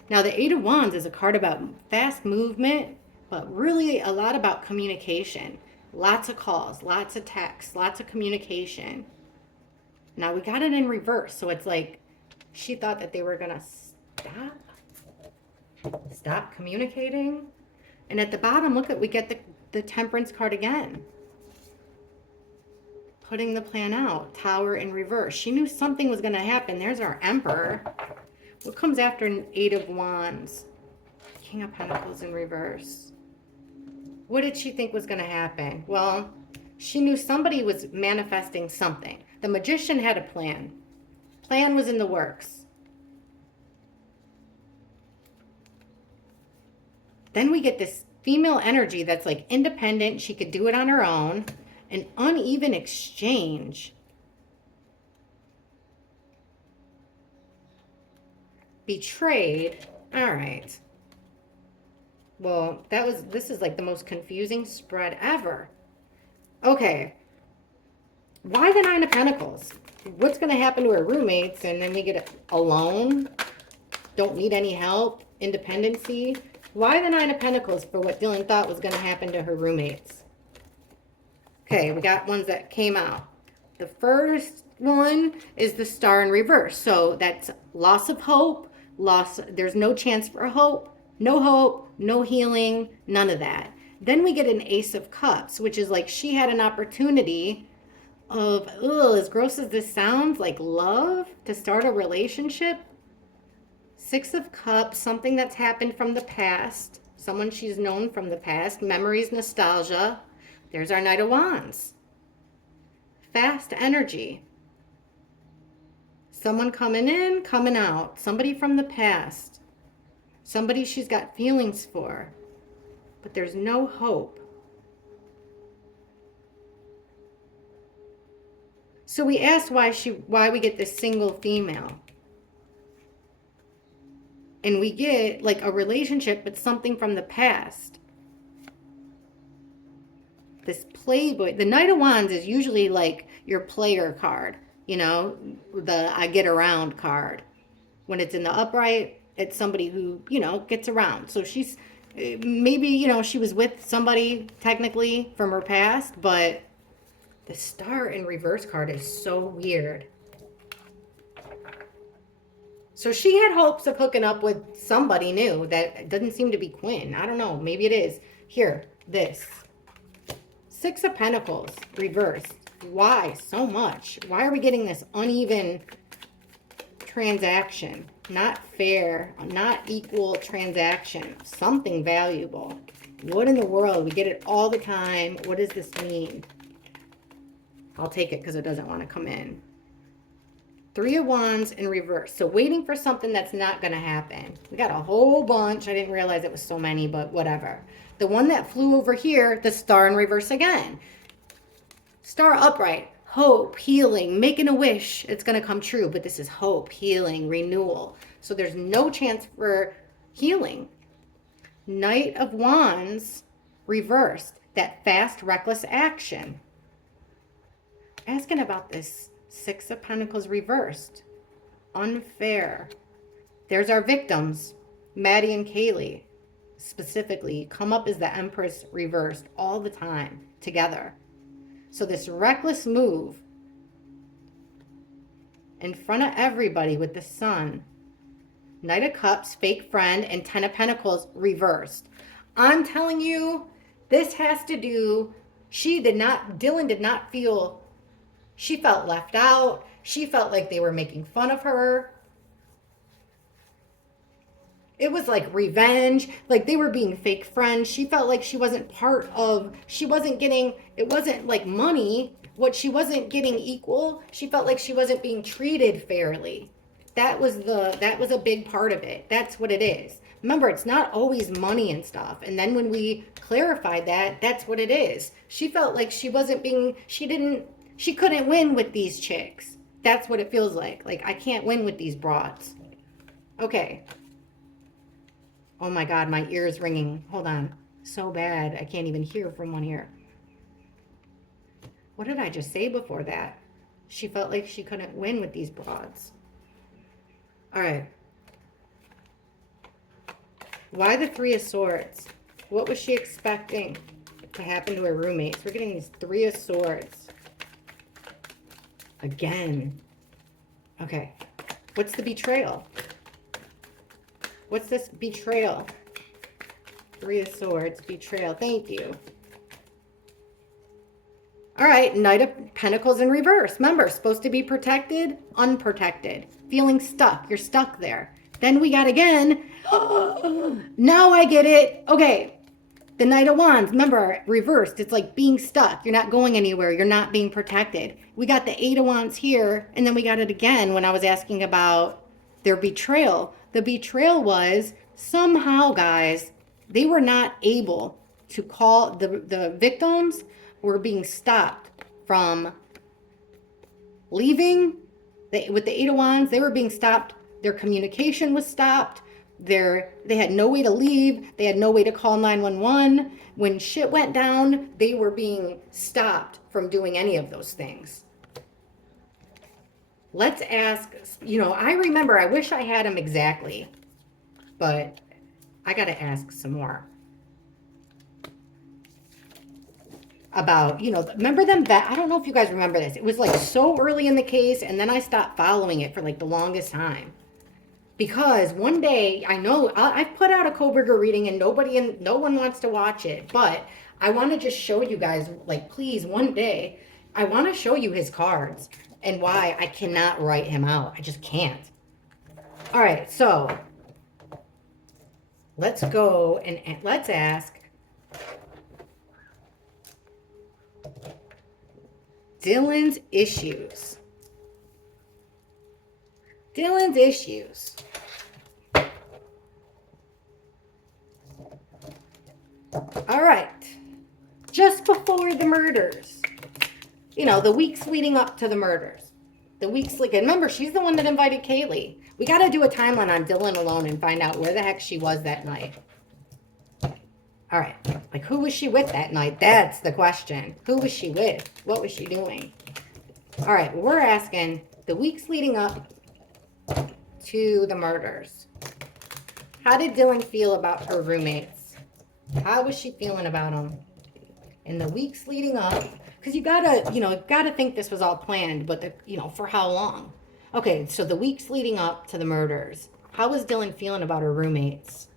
Now, the Eight of Wands is a card about fast movement, but really a lot about communication. Lots of calls, lots of texts, lots of communication. Now, we got it in reverse, so it's like she thought that they were going to stop communicating. And at the bottom, look at, we get the Temperance card again. Putting the plan out, Tower in reverse. She knew something was going to happen. There's our Emperor. What comes after an Eight of Wands? King of Pentacles in reverse. What did she think was going to happen? Well, she knew somebody was manifesting something. The Magician had a plan. Plan was in the works. Then we get this female energy that's like independent. She could do it on her own. An uneven exchange. Betrayed. All right. Well, this is like the most confusing spread ever. Okay. Why the Nine of Pentacles? What's going to happen to her roommates? And then we get alone. Don't need any help. Independency. Why the Nine of Pentacles for what Dylan thought was going to happen to her roommates? Okay, we got ones that came out. The first one is the Star in reverse. So that's loss of hope, there's no chance for hope, no healing, none of that. Then we get an Ace of Cups, which is like she had an opportunity of, as gross as this sounds, like love, to start a relationship. Six of Cups, something that's happened from the past, someone she's known from the past, memories, nostalgia. There's our Knight of Wands. Fast energy. Someone coming in, coming out. Somebody from the past. Somebody she's got feelings for. But there's no hope. So we asked why we get this single female. And we get like a relationship, but something from the past. This playboy, the Knight of Wands is usually like your player card, you know, the I get around card. When it's in the upright, it's somebody who, you know, gets around. So she's, maybe, you know, she was with somebody technically from her past, but the Star in reverse card is so weird. So she had hopes of hooking up with somebody new that doesn't seem to be Quinn. I don't know. Maybe it is. Here, this. Six of Pentacles, reversed. Why so much? Why are we getting this uneven transaction? Not fair, not equal transaction. Something valuable. What in the world? We get it all the time. What does this mean? I'll take it because it doesn't want to come in. Three of Wands in reverse. So waiting for something that's not going to happen. We got a whole bunch. I didn't realize it was so many, but whatever. The one that flew over here, the Star in reverse again. Star upright. Hope, healing, making a wish. It's going to come true, but this is hope, healing, renewal. So there's no chance for healing. Knight of Wands reversed. That fast, reckless action. Asking about this. Six of Pentacles reversed. Unfair. There's our victims. Maddie and Kaylee. Specifically, come up as the Empress reversed all the time together. So this reckless move in front of everybody with the Sun. Knight of Cups, fake friend, and Ten of Pentacles reversed. I'm telling you, this has to do, Dylan did not feel, she felt left out. She felt like they were making fun of her. It was like revenge, like they were being fake friends. She felt like she wasn't part of, she wasn't getting, it wasn't like money, what she wasn't getting equal. She felt like she wasn't being treated fairly. That was a big part of it. That's what it is. Remember, it's not always money and stuff. And then when we clarified that, that's what it is. She felt like she wasn't being, she couldn't win with these chicks. That's what it feels like. Like, I can't win with these broads. Okay. Oh my God, my ear's ringing. Hold on. So bad. I can't even hear from one ear. What did I just say before that? She felt like she couldn't win with these broads. All right. Why the Three of Swords? What was she expecting to happen to her roommates? We're getting these Three of Swords. Again. Okay. What's the betrayal? What's this betrayal? Three of Swords, betrayal. Thank you. All right, Knight of Pentacles in reverse. Remember, supposed to be protected, unprotected. Feeling stuck. You're stuck there. Then we got again. Now I get it. Okay, the Knight of Wands. Remember, reversed. It's like being stuck. You're not going anywhere. You're not being protected. We got the Eight of Wands here, and then we got it again when I was asking about their betrayal. The betrayal was somehow, guys, they were not able to call, the victims were being stopped from leaving. With the Eight of Wands, they were being stopped. Their communication was stopped. They had no way to leave. They had no way to call 911. When shit went down, they were being stopped from doing any of those things. Let's ask, I remember, I wish I had them exactly, but I got to ask some more about, remember them I don't know if you guys remember this. It was like so early in the case, and then I stopped following it for like the longest time. Because one day, I know, I've put out a Kohberger reading and no one wants to watch it, but I want to just show you guys, like, please, one day, I want to show you his cards and why I cannot write him out. I just can't. All right, so let's go and let's ask Dylan's issues. Dylan's issues. All right. Just before the murders. The weeks leading up to the murders. The weeks leading. Remember, she's the one that invited Kaylee. We got to do a timeline on Dylan alone and find out where the heck she was that night. All right. Like, who was she with that night? That's the question. Who was she with? What was she doing? All right. We're asking the weeks leading up to the murders. How did Dylan feel about her roommates? How was she feeling about them? In the weeks leading up, because you gotta think this was all planned, but for how long? Okay, so the weeks leading up to the murders, how was Dylan feeling about her roommates?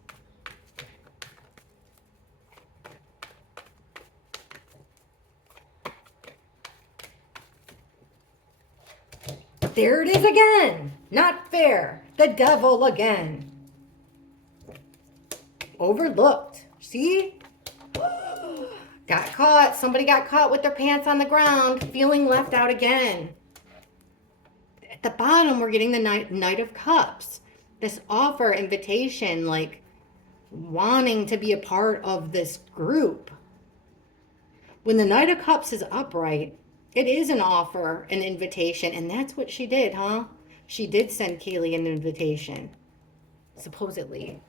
There it is again. Not fair. The devil again. Overlooked. See? Got caught. Somebody got caught with their pants on the ground, feeling left out again. At the bottom, we're getting the Knight of Cups. This offer, invitation, like wanting to be a part of this group. When the Knight of Cups is upright, it is an offer, an invitation, and that's what she did, huh? She did send Kaylee an invitation, supposedly.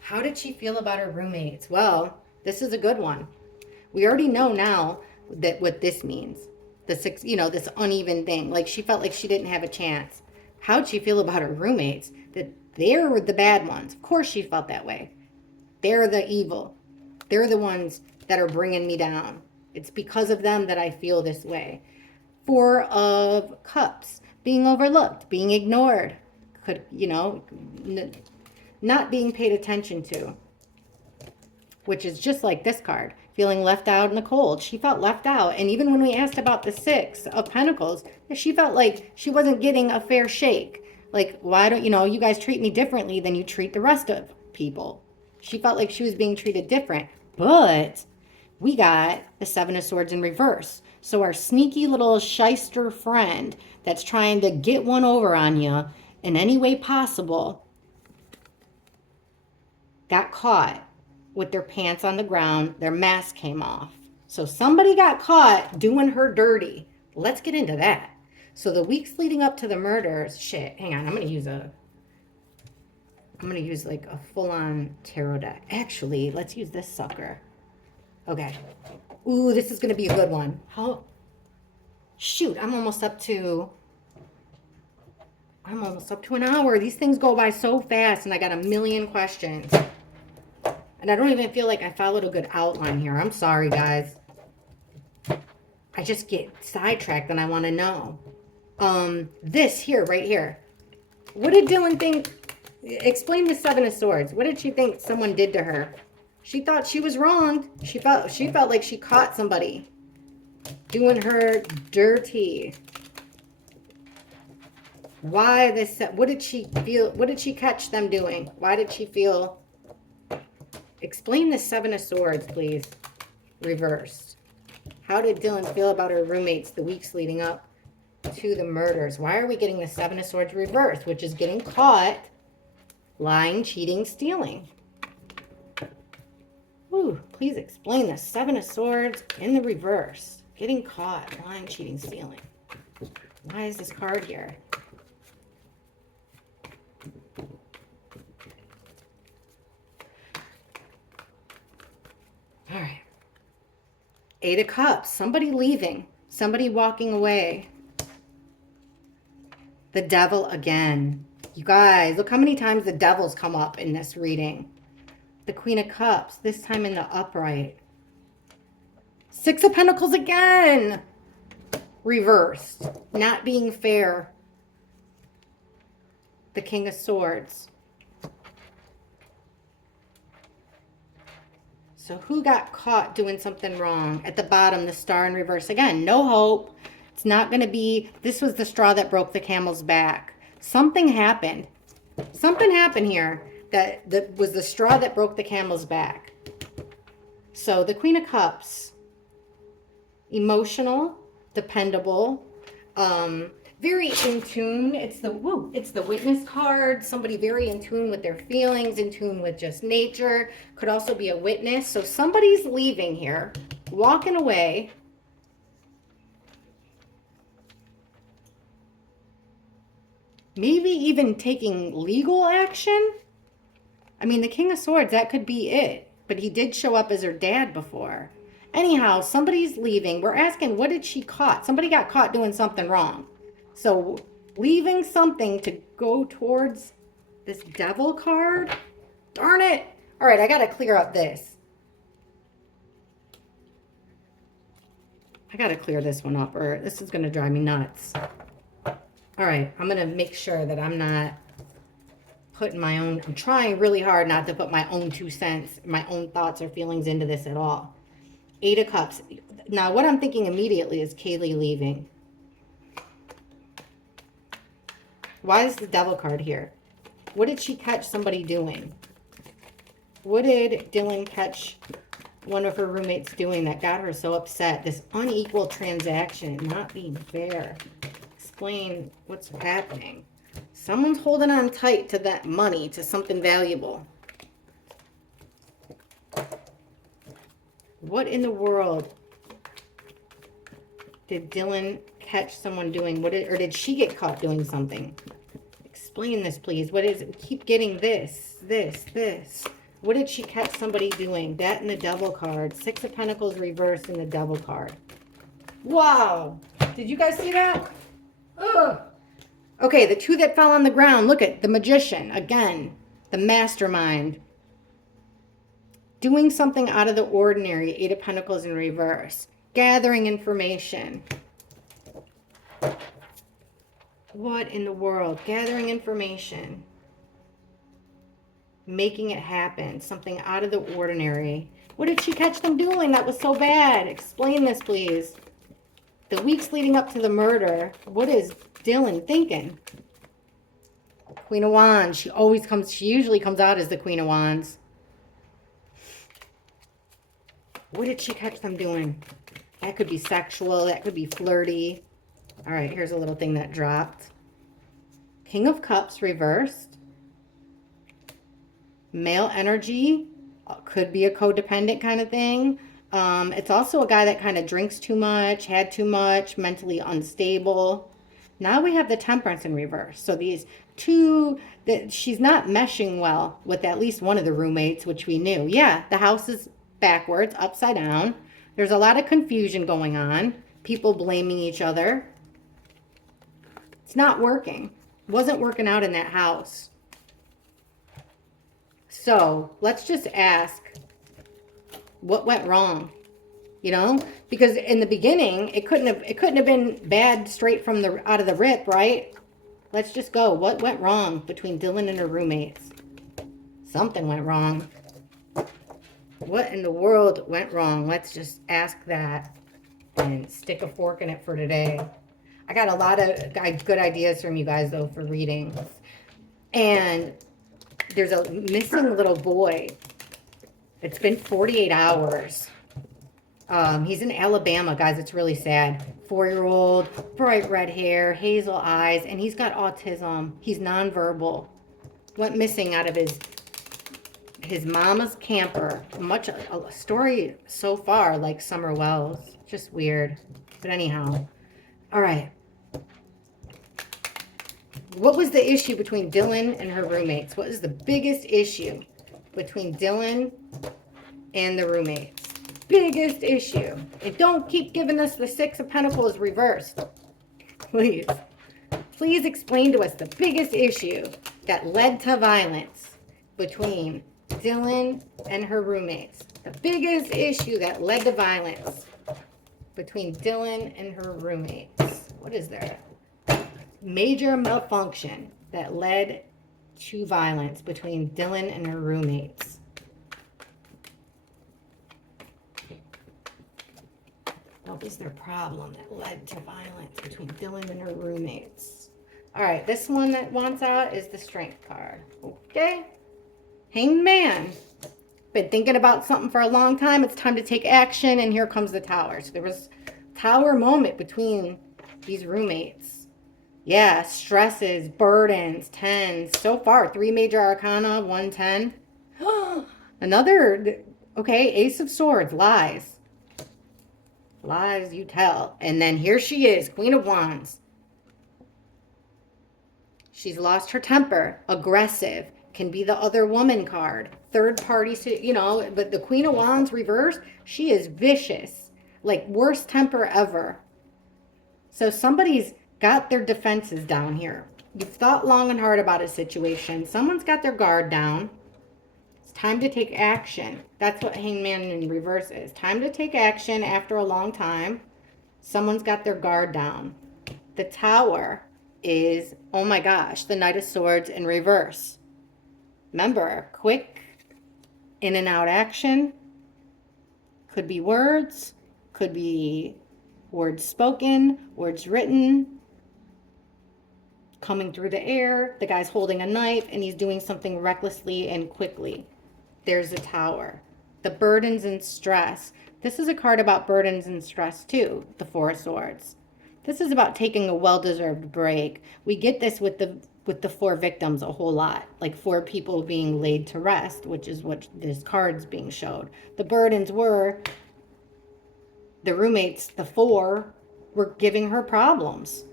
How did she feel about her roommates? Well, this is a good one. We already know now that what this means. The six, this uneven thing. Like she felt like she didn't have a chance. How'd she feel about her roommates? That they're the bad ones. Of course she felt that way. They're the evil. They're the ones that are bringing me down. It's because of them that I feel this way. Four of Cups. Being overlooked. Being ignored. Could, not being paid attention to. Which is just like this card. Feeling left out in the cold. She felt left out. And even when we asked about the Six of Pentacles, she felt like she wasn't getting a fair shake. Like, why don't, you guys treat me differently than you treat the rest of people. She felt like she was being treated different. But we got the Seven of Swords in reverse. So our sneaky little shyster friend that's trying to get one over on you in any way possible got caught with their pants on the ground. Their mask came off. So somebody got caught doing her dirty. Let's get into that. So the weeks leading up to the murders, hang on, I'm going to use like a full-on tarot deck. Actually, let's use this sucker. Okay. Ooh, this is going to be a good one. Shoot, I'm almost up to an hour. These things go by so fast, and I got a million questions. And I don't even feel like I followed a good outline here. I'm sorry, guys. I just get sidetracked and I want to know. This here, right here. What did Dylan think? Explain the Seven of Swords. What did she think someone did to her? She thought she was wronged. She felt like she caught somebody doing her dirty. Why this? What did she feel? What did she catch them doing? Why did she feel? Explain the Seven of Swords, please. Reversed. How did Dylan feel about her roommates the weeks leading up to the murders? Why are we getting the Seven of Swords reversed, which is getting caught lying, cheating, stealing? Ooh, please explain the Seven of Swords in the reverse. Getting caught lying, cheating, stealing. Why is this card here? All right. Eight of Cups. Somebody leaving. Somebody walking away. The Devil again. You guys, look how many times the Devil's come up in this reading. The Queen of Cups. This time in the upright. Six of Pentacles again. Reversed. Not being fair. The King of Swords. So who got caught doing something wrong? At the bottom, the Star in reverse. Again, no hope. It's not going to be, this was the straw that broke the camel's back. Something happened. Something happened here that was the straw that broke the camel's back. So the Queen of Cups. Emotional, dependable, very in tune. It's the Witness card. Somebody very in tune with their feelings, in tune with just nature. Could also be a witness. So somebody's leaving here, walking away. Maybe even taking legal action. I mean, the King of Swords, that could be it. But he did show up as her dad before. Anyhow, somebody's leaving. We're asking, what did she caught? Somebody got caught doing something wrong. So, leaving something to go towards this Devil card? Darn it. All right, I got to clear up this. I got to clear this one up, or this is going to drive me nuts. All right, I'm going to make sure that I'm not putting my own, I'm trying really hard not to put my own 2 cents, my own thoughts or feelings into this at all. 8 of Cups. Now, what I'm thinking immediately is Kaylee leaving. Why is the Devil card here? What did she catch somebody doing? What did Dylan catch one of her roommates doing that got her so upset? This unequal transaction, not being fair. Explain what's happening. Someone's holding on tight to that money, to something valuable. What in the world did Dylan catch someone doing? Or did she get caught doing something? Explain this, please. What is it? We keep getting this. What did she catch somebody doing? That and the Devil card. 6 of Pentacles reversed in the Devil card. Wow. Did you guys see that? Ugh. Okay, the 2 that fell on the ground. Look at the Magician. Again, the mastermind. Doing something out of the ordinary. 8 of Pentacles in reverse. Gathering information. What in the world? Gathering information. Making it happen. Something out of the ordinary. What did she catch them doing that was so bad? Explain this, please. The weeks leading up to the murder. What is Dylan thinking? Queen of Wands. She usually comes out as the Queen of Wands. What did she catch them doing? That could be sexual. That could be flirty. All right, here's a little thing that dropped. King of Cups reversed. Male energy. Could be a codependent kind of thing. It's also a guy that kind of drinks too much, had too much, mentally unstable. Now we have the Temperance in reverse. So these two, she's not meshing well with at least one of the roommates, which we knew. Yeah, the house is backwards, upside down. There's a lot of confusion going on. People blaming each other. It's not working. Wasn't working out in that house. So let's just ask, what went wrong? You know, because in the beginning, it couldn't have been bad straight from out of the rip, right? Let's just go. What went wrong between Dylan and her roommates? Something went wrong. What in the world went wrong? Let's just ask that and stick a fork in it for today. I got a lot of good ideas from you guys, though, for readings. And there's a missing little boy. It's been 48 hours. He's in Alabama, guys. It's really sad. 4-year-old, bright red hair, hazel eyes, and he's got autism. He's nonverbal. Went missing out of his mama's camper. A story so far like Summer Wells. Just weird. But anyhow. All right. What was the issue between Dylan and her roommates? What is the biggest issue between Dylan and the roommates? Biggest issue. And don't keep giving us the 6 of Pentacles reversed. Please. Please explain to us the biggest issue that led to violence between Dylan and her roommates. The biggest issue that led to violence between Dylan and her roommates. What is there? Major malfunction that led to violence between Dylan and her roommates. What was their problem that led to violence between Dylan and her roommates? All right, this one that wants out is the Strength card. Okay. Hanged Man. Been thinking about something for a long time. It's time to take action, and here comes the Tower. So there was a Tower moment between these roommates. Yeah, stresses, burdens, 10s. So far, 3 major arcana, 1 10. Another, okay, Ace of Swords, lies. Lies you tell. And then here she is, Queen of Wands. She's lost her temper, aggressive, can be the other woman card. Third party, you know, but the Queen of Wands reversed, she is vicious. Like worst temper ever. So somebody's got their defenses down here. You've thought long and hard about a situation. Someone's got their guard down. It's time to take action. That's what Hanged Man in reverse is. Time to take action after a long time. Someone's got their guard down. The Tower. is, oh my gosh, the Knight of Swords in reverse. Remember, quick in and out action. Could be words, could be words spoken, words written, coming through the air. The guy's holding a knife and he's doing something recklessly and quickly. There's the Tower. The burdens and stress. This is a card about burdens and stress too, the Four of Swords. This is about taking a well-deserved break. We get this with the four victims a whole lot, like four people being laid to rest, which is what this card's being showed. The burdens were the roommates, the four, were giving her problems.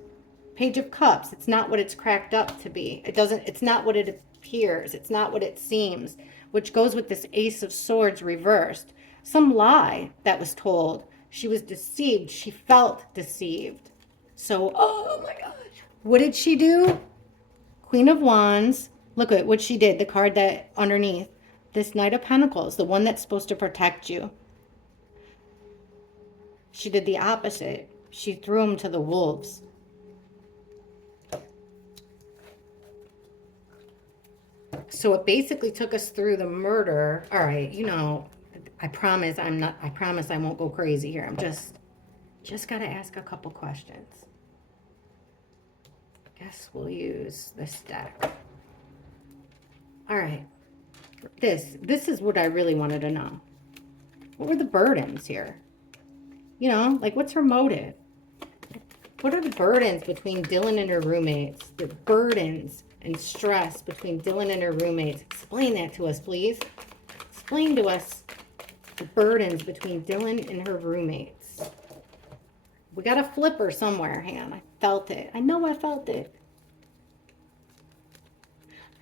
Page of Cups, it's not what it's cracked up to be. It's not what it appears. It's not what it seems, which goes with this Ace of Swords reversed. Some lie that was told. She was deceived. She felt deceived. So, oh my gosh. What did she do? Queen of Wands. Look at what she did, the card that underneath. This Knight of Pentacles, the one that's supposed to protect you. She did the opposite. She threw him to the wolves. So it basically took us through the murder. All right, you know, I promise I won't go crazy here. I'm just got to ask a couple questions. Guess we'll use this deck. All right. This is what I really wanted to know. What were the burdens here? You know, like what's her motive? What are the burdens between Dylan and her roommates? The burdens and stress between Dylan and her roommates. Explain that to us, please. Explain to us the burdens between Dylan and her roommates. We got a flipper somewhere. Hang on. I felt it. I know I felt it.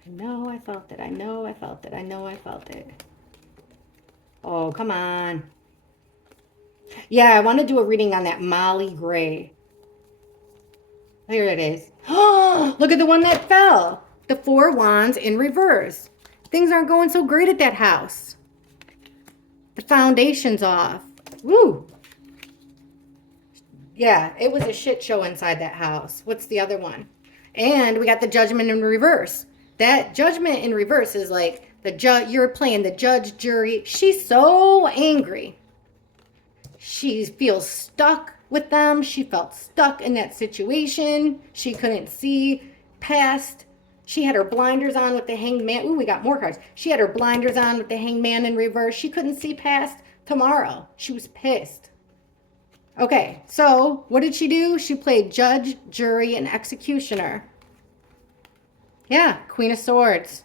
I know I felt it. I know I felt it. I know I felt it. Oh, come on. Yeah, I want to do a reading on that Molly Gray. Here it is. Oh, look at the one that fell. The Four Wands in reverse. Things aren't going so great at that house. The foundation's off. Woo. Yeah, it was a shit show inside that house. What's the other one? And we got the Judgment in reverse. That Judgment in reverse is like the judge. You're playing the judge, jury. She's so angry. She feels stuck with them. She felt stuck in that situation. She couldn't see past. She had her blinders on with the Hanged Man. Ooh, we got more cards. She had her blinders on with the Hanged Man in reverse. She couldn't see past tomorrow. She was pissed. Okay, so what did she do? She played judge, jury, and executioner. Yeah, Queen of Swords.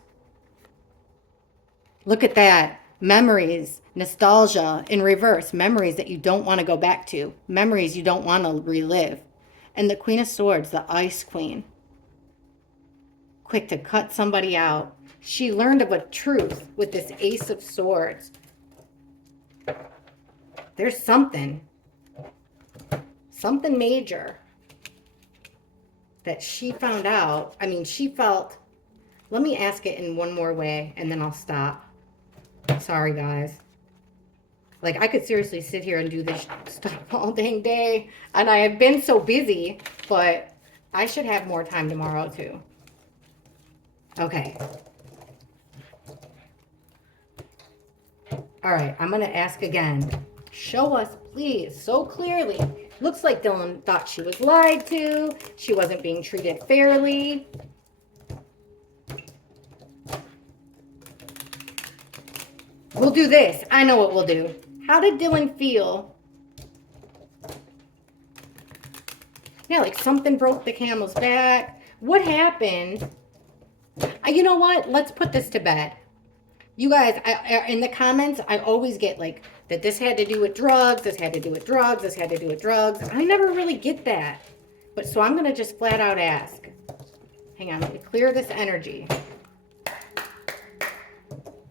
Look at that. Memories, nostalgia in reverse. Memories that you don't want to go back to. Memories you don't want to relive. And the Queen of Swords, the Ice Queen. Quick to cut somebody out. She learned of a truth with this Ace of Swords. There's something major that she found out. I mean, she felt, let me ask it in one more way and then I'll stop. Sorry, guys. Like, I could seriously sit here and do this stuff all dang day. And I have been so busy, but I should have more time tomorrow, too. Okay. All right, I'm going to ask again. Show us, please, so clearly. Looks like Dylan thought she was lied to. She wasn't being treated fairly. We'll do this. I know what we'll do. How did Dylan feel? Yeah, like something broke the camel's back. What happened? You know what? Let's put this to bed. You guys, in the comments, I always get like that this had to do with drugs, this had to do with drugs, this had to do with drugs. I never really get that. But so I'm going to just flat out ask. Hang on, let me clear this energy.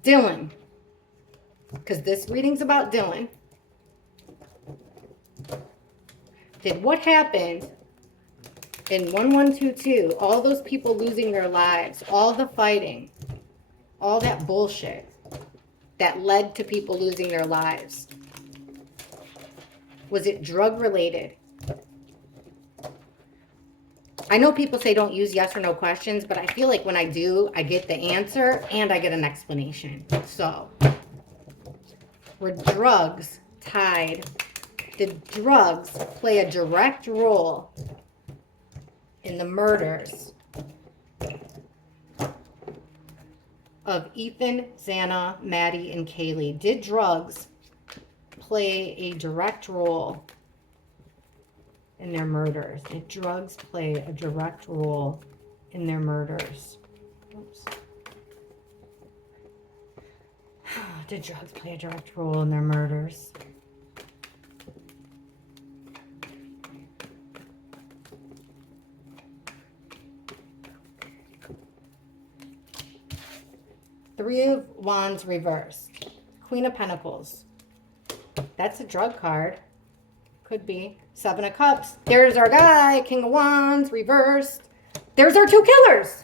Dylan. Because this reading's about Dylan. Did what happened in 1122, all those people losing their lives, all the fighting, all that bullshit that led to people losing their lives, was it drug related? I know people say don't use yes or no questions, but I feel like when I do, I get the answer and I get an explanation. So, were drugs tied? Did drugs play a direct role in the murders of Ethan, Xana, Maddie, and Kaylee? Did drugs play a direct role in their murders? Did drugs play a direct role in their murders? Oops. Did drugs play a direct role in their murders? Three of Wands reversed. Queen of Pentacles. That's a drug card. Could be. Seven of Cups. There's our guy. King of Wands reversed. There's our two killers.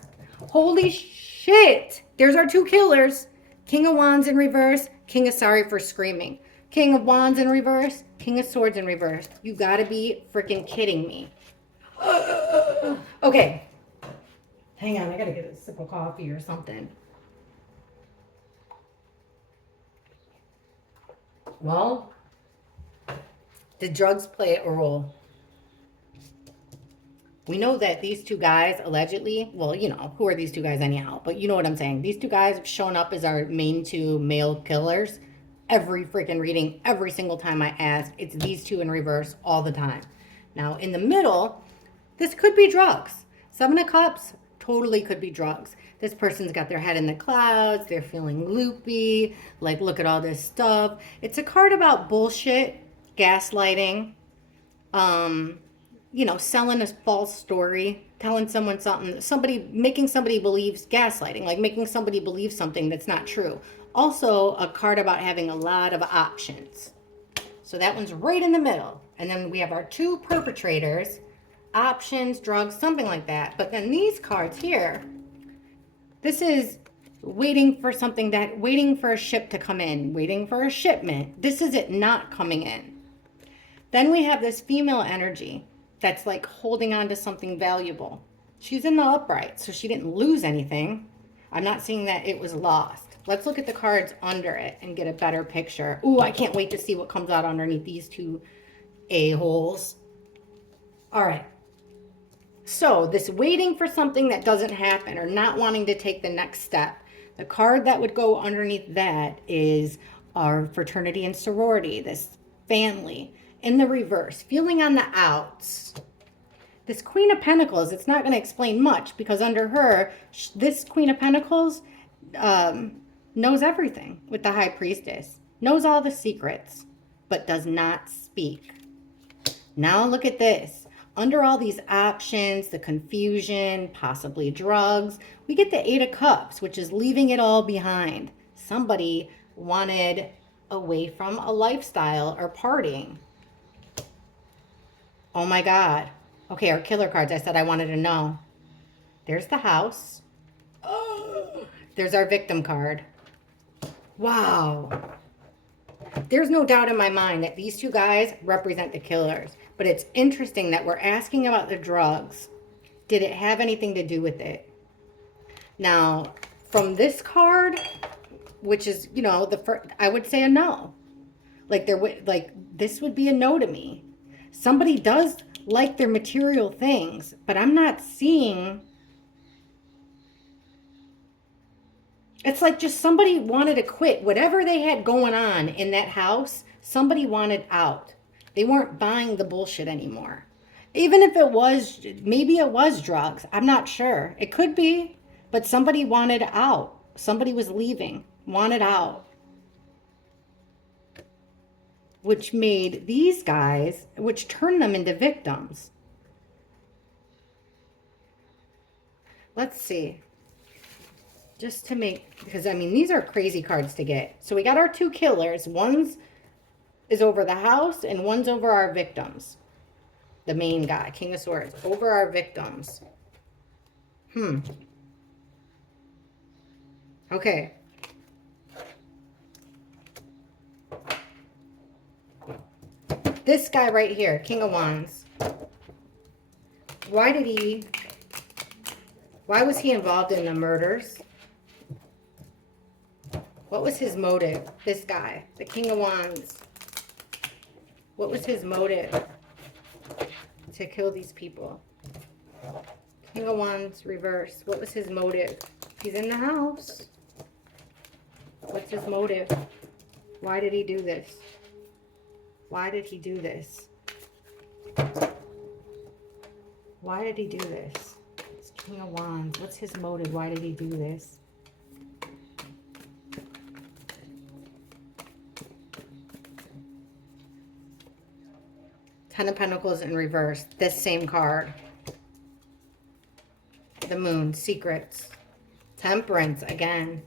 Holy shit. There's our two killers. King of Wands in reverse. King of Sorry for Screaming. King of Wands in reverse. King of Swords in reverse. You gotta be freaking kidding me. Okay. Hang on. I gotta get a sip of coffee or something. Well, did drugs play a role? We know that these two guys allegedly, well, you know, who are these two guys anyhow? But you know what I'm saying. These two guys have shown up as our main two male killers. Every freaking reading, every single time I ask, it's these two in reverse all the time. Now, in the middle, this could be drugs. Seven of Cups totally could be drugs. This person's got their head in the clouds. They're feeling loopy. Like, look at all this stuff. It's a card about bullshit, gaslighting, you know, selling a false story, telling someone something, making somebody believe, gaslighting, like making somebody believe something that's not true. Also, a card about having a lot of options. So that one's right in the middle. And then we have our two perpetrators, options, drugs, something like that. But then these cards here, this is waiting for something waiting for a ship to come in, waiting for a shipment. This is it not coming in. Then we have this female energy that's like holding on to something valuable. She's in the upright, so she didn't lose anything. I'm not seeing that it was lost. Let's look at the cards under it and get a better picture. Ooh, I can't wait to see what comes out underneath these two a-holes. All right. So this waiting for something that doesn't happen or not wanting to take the next step. The card that would go underneath that is our fraternity and sorority, this family. In the reverse, feeling on the outs. This Queen of Pentacles, it's not going to explain much because under her, this Queen of Pentacles knows everything with the High Priestess. Knows all the secrets, but does not speak. Now look at this. Under all these options, the confusion, possibly drugs, we get the Eight of Cups, which is leaving it all behind. Somebody wanted away from a lifestyle or partying. Oh my God. Okay, our killer cards. I said I wanted to know. There's the house. Oh, there's our victim card. Wow. There's no doubt in my mind that these two guys represent the killers. But it's interesting that we're asking about the drugs. Did it have anything to do with it? Now, from this card, which is, you know, the first, I would say a no. This would be a no to me. Somebody does like their material things, but I'm not seeing. It's like just somebody wanted to quit. Whatever they had going on in that house, somebody wanted out. They weren't buying the bullshit anymore. Even if it was, maybe it was drugs. I'm not sure. It could be, but somebody wanted out. Somebody was leaving, wanted out. Which made these guys, which turned them into victims. Let's see. Just to make, because I mean, these are crazy cards to get. So we got our two killers. One's is over the house and one's over our victims. The main guy, King of Swords, over our victims. Okay. This guy right here, King of Wands. Why was he involved in the murders? What was his motive? This guy, the King of Wands. What was his motive to kill these people? King of Wands reverse. What was his motive? He's in the house. What's his motive? Why did he do this? Why did he do this? Why did he do this? It's King of Wands. What's his motive? Why did he do this? Ten of Pentacles in reverse. This same card. The Moon. Secrets. Temperance again.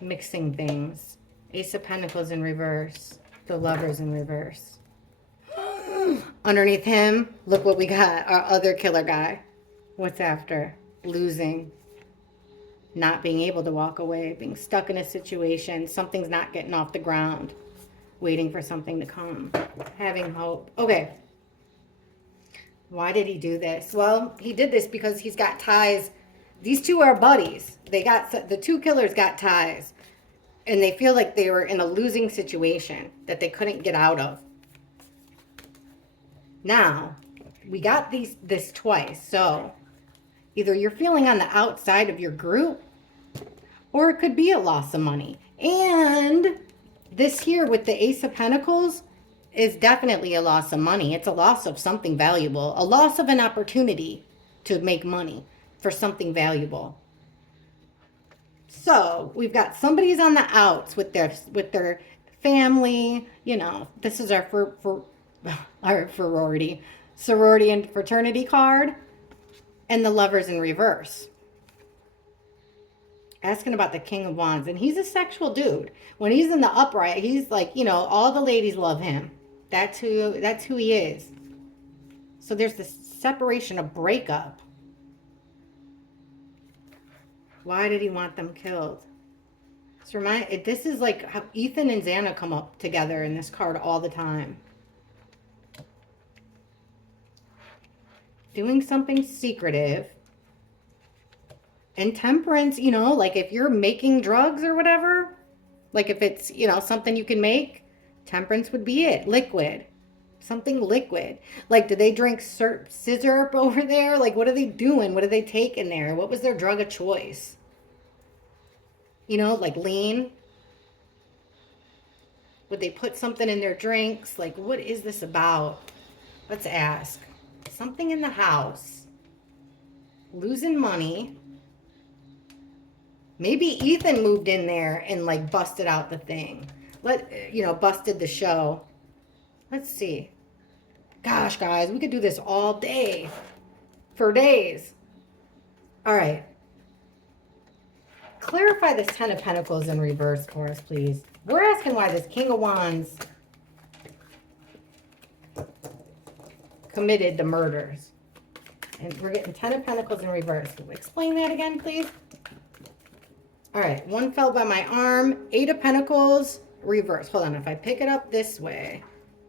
Mixing things. Ace of Pentacles in reverse. The Lovers in reverse. Underneath him, look what we got. Our other killer guy. What's after? Losing. Not being able to walk away. Being stuck in a situation. Something's not getting off the ground. Waiting for something to come. Having hope. Okay. Why did he do this? Well, he did this because he's got ties. These two are buddies. The two killers got ties. And they feel like they were in a losing situation that they couldn't get out of. Now, we got this twice. So, either you're feeling on the outside of your group, or it could be a loss of money. And this here with the Ace of Pentacles is definitely a loss of money. It's a loss of something valuable. A loss of an opportunity to make money for something valuable. So we've got somebody's on the outs with their family. You know, this is our our sorority and fraternity card, and the Lovers in reverse. Asking about the King of Wands, and he's a sexual dude. When he's in the upright, he's like, you know, all the ladies love him. That's who he is. So there's this separation, a breakup. Why did he want them killed? This is like how Ethan and Xana come up together in this card all the time. Doing something secretive. And temperance, you know, like if you're making drugs or whatever, like if it's, you know, something you can make, temperance would be it. Liquid. Something liquid. Like, do they drink scissor over there? Like, what are they doing? What do they take in there? What was their drug of choice? You know, like lean. Would they put something in their drinks? Like, what is this about? Let's ask. Something in the house. Losing money. Maybe Ethan moved in there and like busted out the thing. Busted the show. Let's see. Gosh, guys, we could do this all day. For days. All right. Clarify this Ten of Pentacles in reverse for us, please. We're asking why this King of Wands committed the murders. And we're getting Ten of Pentacles in reverse. Explain that again, please. All right. One fell by my arm. Eight of Pentacles, reverse. Hold on. If I pick it up this way.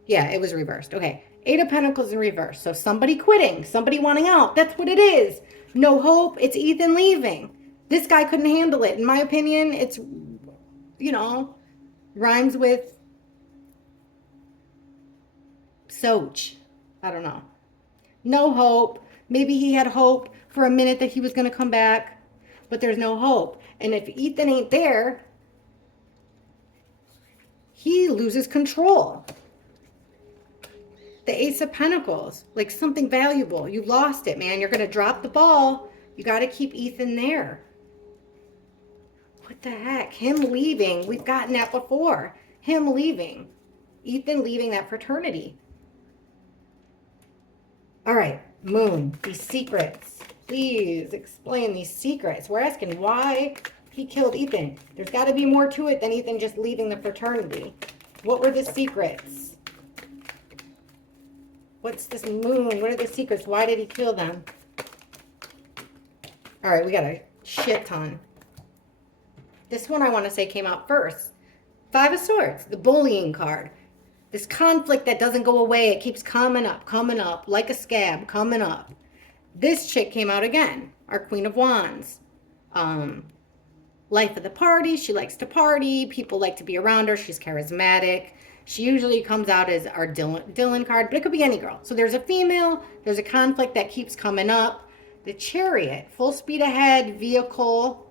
Yeah, it was reversed. Okay. Eight of Pentacles in reverse. So somebody quitting. Somebody wanting out. That's what it is. No hope. It's Ethan leaving. This guy couldn't handle it. In my opinion, it's, you know, rhymes with Soch. I don't know. No hope. Maybe he had hope for a minute that he was going to come back, but there's no hope. And if Ethan ain't there, he loses control. The Ace of Pentacles, like something valuable. You lost it, man. You're going to drop the ball. You got to keep Ethan there. What the heck? Him leaving. We've gotten that before. Him leaving. Ethan leaving that fraternity. All right. Moon. These secrets. Please explain these secrets. We're asking why he killed Ethan. There's got to be more to it than Ethan just leaving the fraternity. What were the secrets? What's this moon? What are the secrets? Why did he kill them? All right, we got a shit ton. This one I want to say came out first. Five of Swords, the bullying card. This conflict that doesn't go away. It keeps coming up, like a scab, coming up. This chick came out again, our Queen of Wands. Life of the party. She likes to party. People like to be around her. She's charismatic. She usually comes out as our Dylan card, but it could be any girl. So there's a female. There's a conflict that keeps coming up. The Chariot, full speed ahead, vehicle,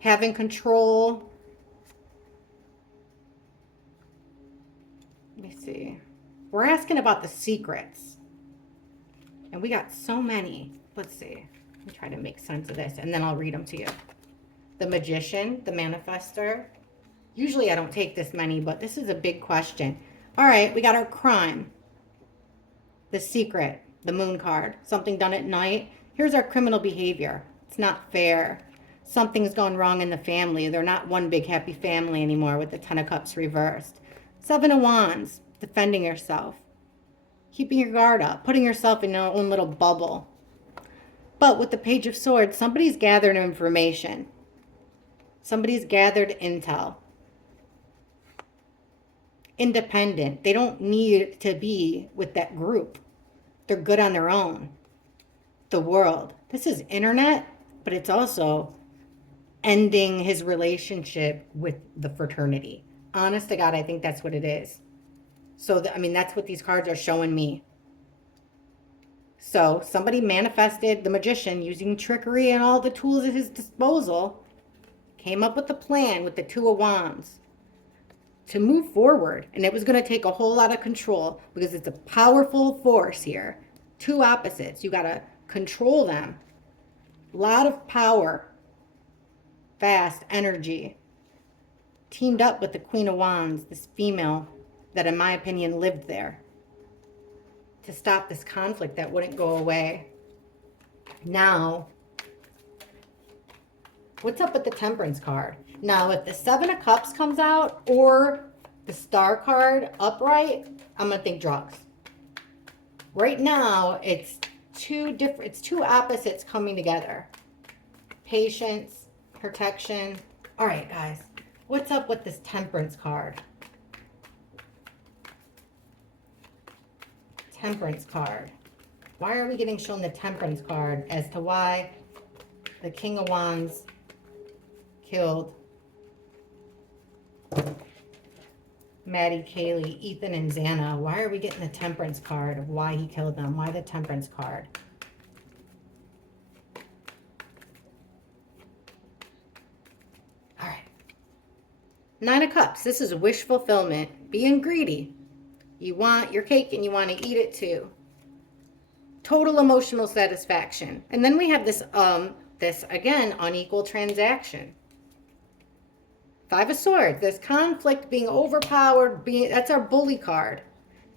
having control. Let me see. We're asking about the secrets. And we got so many. Let's see. Let me try to make sense of this, and then I'll read them to you. The Magician, the Manifester. Usually I don't take this many, but this is a big question. All right, we got our crime. The Secret, the Moon card. Something done at night. Here's our criminal behavior. It's not fair. Something's gone wrong in the family. They're not one big happy family anymore with the Ten of Cups reversed. Seven of Wands, defending yourself. Keeping your guard up. Putting yourself in your own little bubble. But with the Page of Swords, somebody's gathered information. Somebody's gathered intel. Independent. They don't need to be with that group. They're good on their own. The World. This is internet, but it's also ending his relationship with the fraternity. Honest to God, I think that's what it is. So, that's what these cards are showing me. So, somebody manifested the Magician using trickery and all the tools at his disposal. Came up with a plan with the Two of Wands to move forward. And it was going to take a whole lot of control because it's a powerful force here. Two opposites. You got to control them. A lot of power. Fast energy. Teamed up with the Queen of Wands, this female that in my opinion lived there. To stop this conflict that wouldn't go away. Now, what's up with the Temperance card? Now, if the Seven of Cups comes out or the Star card upright, I'm going to think drugs. Right now, it's two opposites coming together. Patience, protection. All right, guys. What's up with this Temperance card? Temperance card. Why are we getting shown the Temperance card as to why the King of Wands killed Maddie, Kaylee, Ethan, and Xana? Why are we getting the Temperance card of why he killed them? Why the Temperance card? All right. Nine of Cups. This is wish fulfillment. Being greedy. You want your cake and you want to eat it too. Total emotional satisfaction. And then we have this again, unequal transaction. Five of Swords. This conflict, being overpowered, that's our bully card.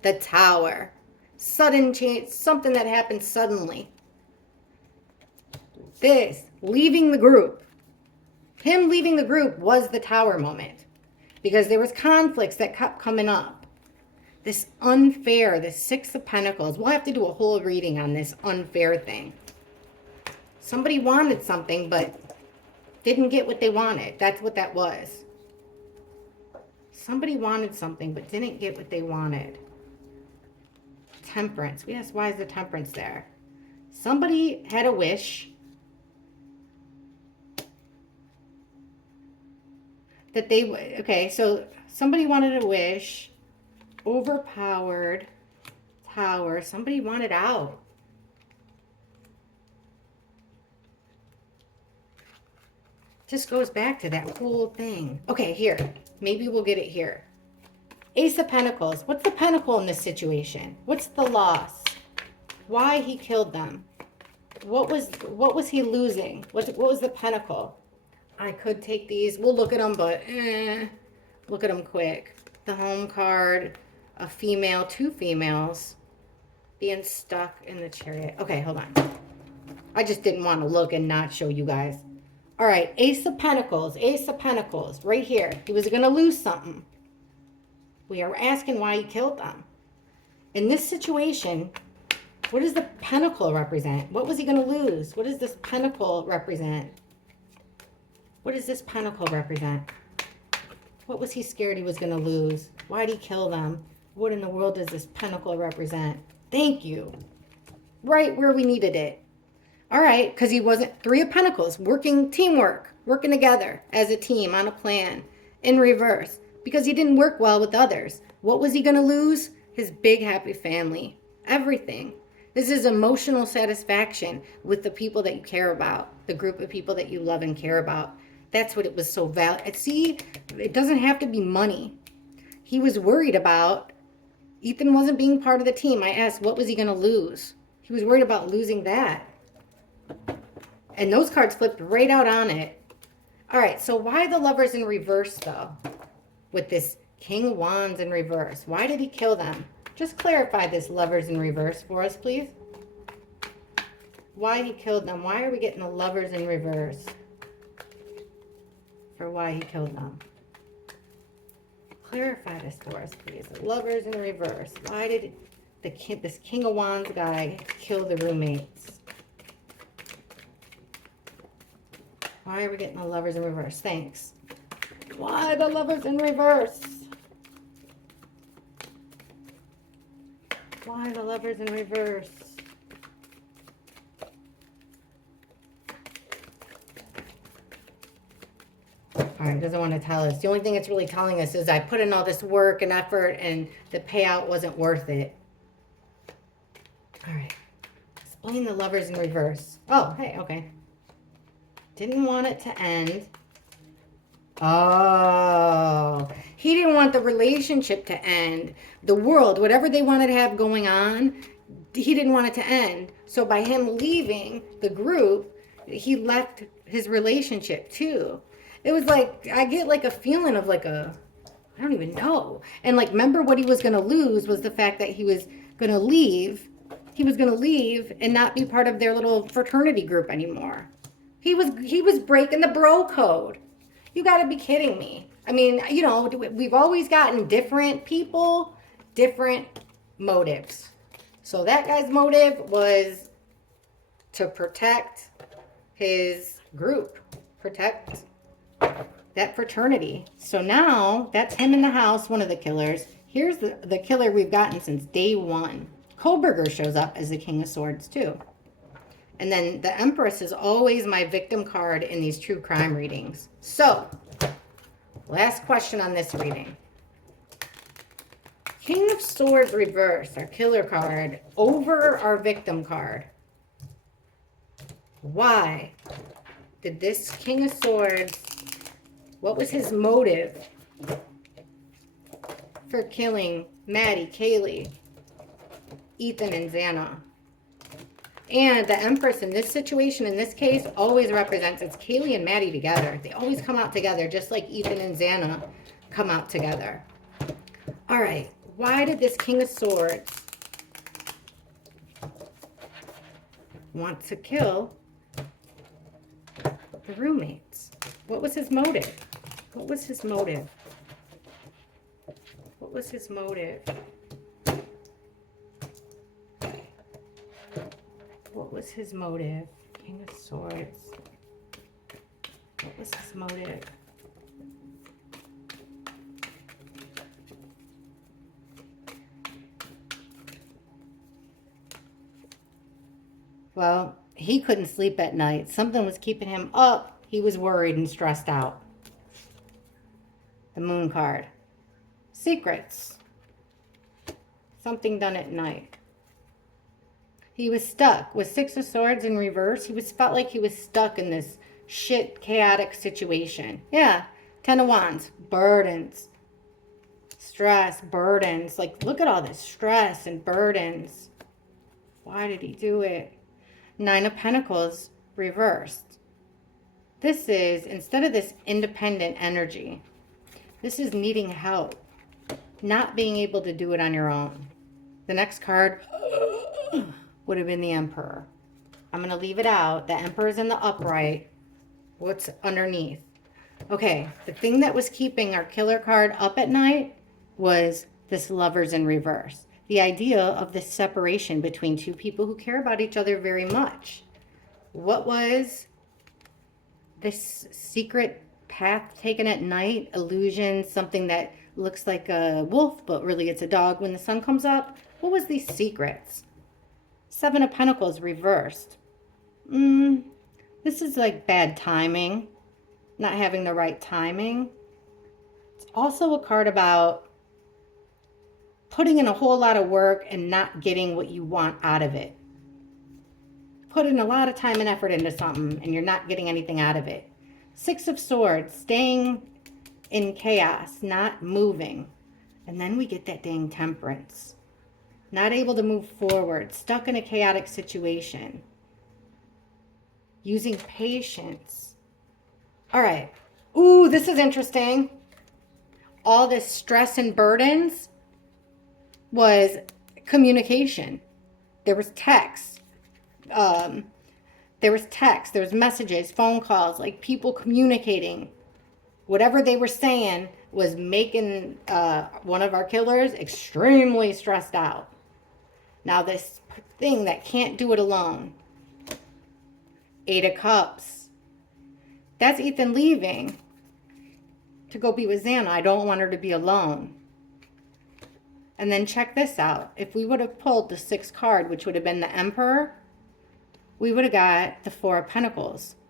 The Tower. Sudden change, something that happened suddenly. This, leaving the group. Him leaving the group was the Tower moment. Because there was conflicts that kept coming up. This unfair, this Six of Pentacles. We'll have to do a whole reading on this unfair thing. Somebody wanted something, but didn't get what they wanted. That's what that was. Somebody wanted something, but didn't get what they wanted. Temperance. Yes, why is the Temperance there? Somebody had a wish that they... Okay, so somebody wanted a wish. Overpowered. Tower. Somebody wanted out. Just goes back to that whole thing. Okay, here. Maybe we'll get it here. Ace of Pentacles. What's the Pentacle in this situation? What's the loss? Why he killed them? What was he losing? What was the Pentacle? I could take these. We'll look at them, but look at them quick. The Home card. A female, two females. Being stuck in the Chariot. Okay, hold on. I just didn't want to look and not show you guys. All right, Ace of Pentacles. Ace of Pentacles. Right here. He was going to lose something. We are asking why he killed them. In this situation, what does the Pentacle represent? What was he going to lose? What does this Pentacle represent? What does this Pentacle represent? What was he scared he was going to lose? Why did he kill them? What in the world does this Pentacle represent? Thank you. Right where we needed it. All right, because he wasn't. Three of Pentacles, working teamwork, working together as a team on a plan. In reverse, because he didn't work well with others. What was he going to lose? His big happy family. Everything. This is emotional satisfaction with the people that you care about, the group of people that you love and care about. That's what it was so valuable. See, it doesn't have to be money. He was worried about, Ethan wasn't being part of the team. I asked, what was he going to lose? He was worried about losing that. And those cards flipped right out on it. All right, so why the Lovers in reverse, though? With this King of Wands in reverse. Why did he kill them? Just clarify this Lovers in reverse for us, please. Why he killed them. Why are we getting the Lovers in reverse? For why he killed them. Clarify this for us, please. The Lovers in reverse. Why did this King of Wands guy kill the roommates? Why are we getting the Lovers in reverse? Thanks. Why the Lovers in reverse? Why the Lovers in reverse? All right, doesn't want to tell us. The only thing it's really telling us is I put in all this work and effort and the payout wasn't worth it. All right. Explain the Lovers in reverse. Oh, hey, okay. Didn't want it to end. Oh, he didn't want the relationship to end. The world, whatever they wanted to have going on, he didn't want it to end. So by him leaving the group, he left his relationship too. It was like, I get like a feeling of like I don't even know. And like, remember what he was going to lose was the fact that he was going to leave. He was going to leave and not be part of their little fraternity group anymore. He was breaking the bro code. You got to be kidding me. I mean, you know, we've always gotten different people, different motives. So that guy's motive was to protect his group, protect that fraternity. So now that's him in the house, one of the killers. Here's the killer we've gotten since day one. Kohlberger shows up as the King of Swords too. And then the Empress is always my victim card in these true crime readings. So, last question on this reading. King of Swords reverse, our killer card, over our victim card. Why did this King of Swords, what was his motive for killing Maddie, Kaylee, Ethan, and Xana? And the Empress in this situation, in this case, always represents, it's Kaylee and Maddie together. They always come out together, just like Ethan and Xana come out together. All right, why did this King of Swords want to kill the roommates? What was his motive? What was his motive? What was his motive? What was his motive? King of Swords. What was his motive? Well, he couldn't sleep at night. Something was keeping him up. He was worried and stressed out. The Moon card. Secrets. Something done at night. He was stuck with Six of Swords in reverse. He felt like he was stuck in this shit, chaotic situation. Yeah, Ten of Wands, burdens, stress, burdens. Like, look at all this stress and burdens. Why did he do it? Nine of Pentacles reversed. This is, instead of this independent energy, this is needing help, not being able to do it on your own. The next card would have been the Emperor. I'm going to leave it out. The Emperor's in the upright. What's underneath? Okay, the thing that was keeping our killer card up at night was this Lovers in reverse. The idea of this separation between two people who care about each other very much. What was this secret path taken at night? Illusion, something that looks like a wolf, but really it's a dog when the sun comes up. What was these secrets? Seven of Pentacles reversed. This is like bad timing, not having the right timing. It's also a card about putting in a whole lot of work and not getting what you want out of it. Putting a lot of time and effort into something and you're not getting anything out of it. Six of Swords, staying in chaos, not moving. And then we get that dang Temperance. Not able to move forward, stuck in a chaotic situation. Using patience. All right. Ooh, this is interesting. All this stress and burdens was communication. There was text. There was messages, phone calls, like people communicating. Whatever they were saying was making one of our killers extremely stressed out. Now this thing that can't do it alone. 8 of Cups. That's Ethan leaving to go be with Xana. I don't want her to be alone. And then check this out. If we would have pulled the 6th card, which would have been the Emperor, we would have got the 4 of Pentacles.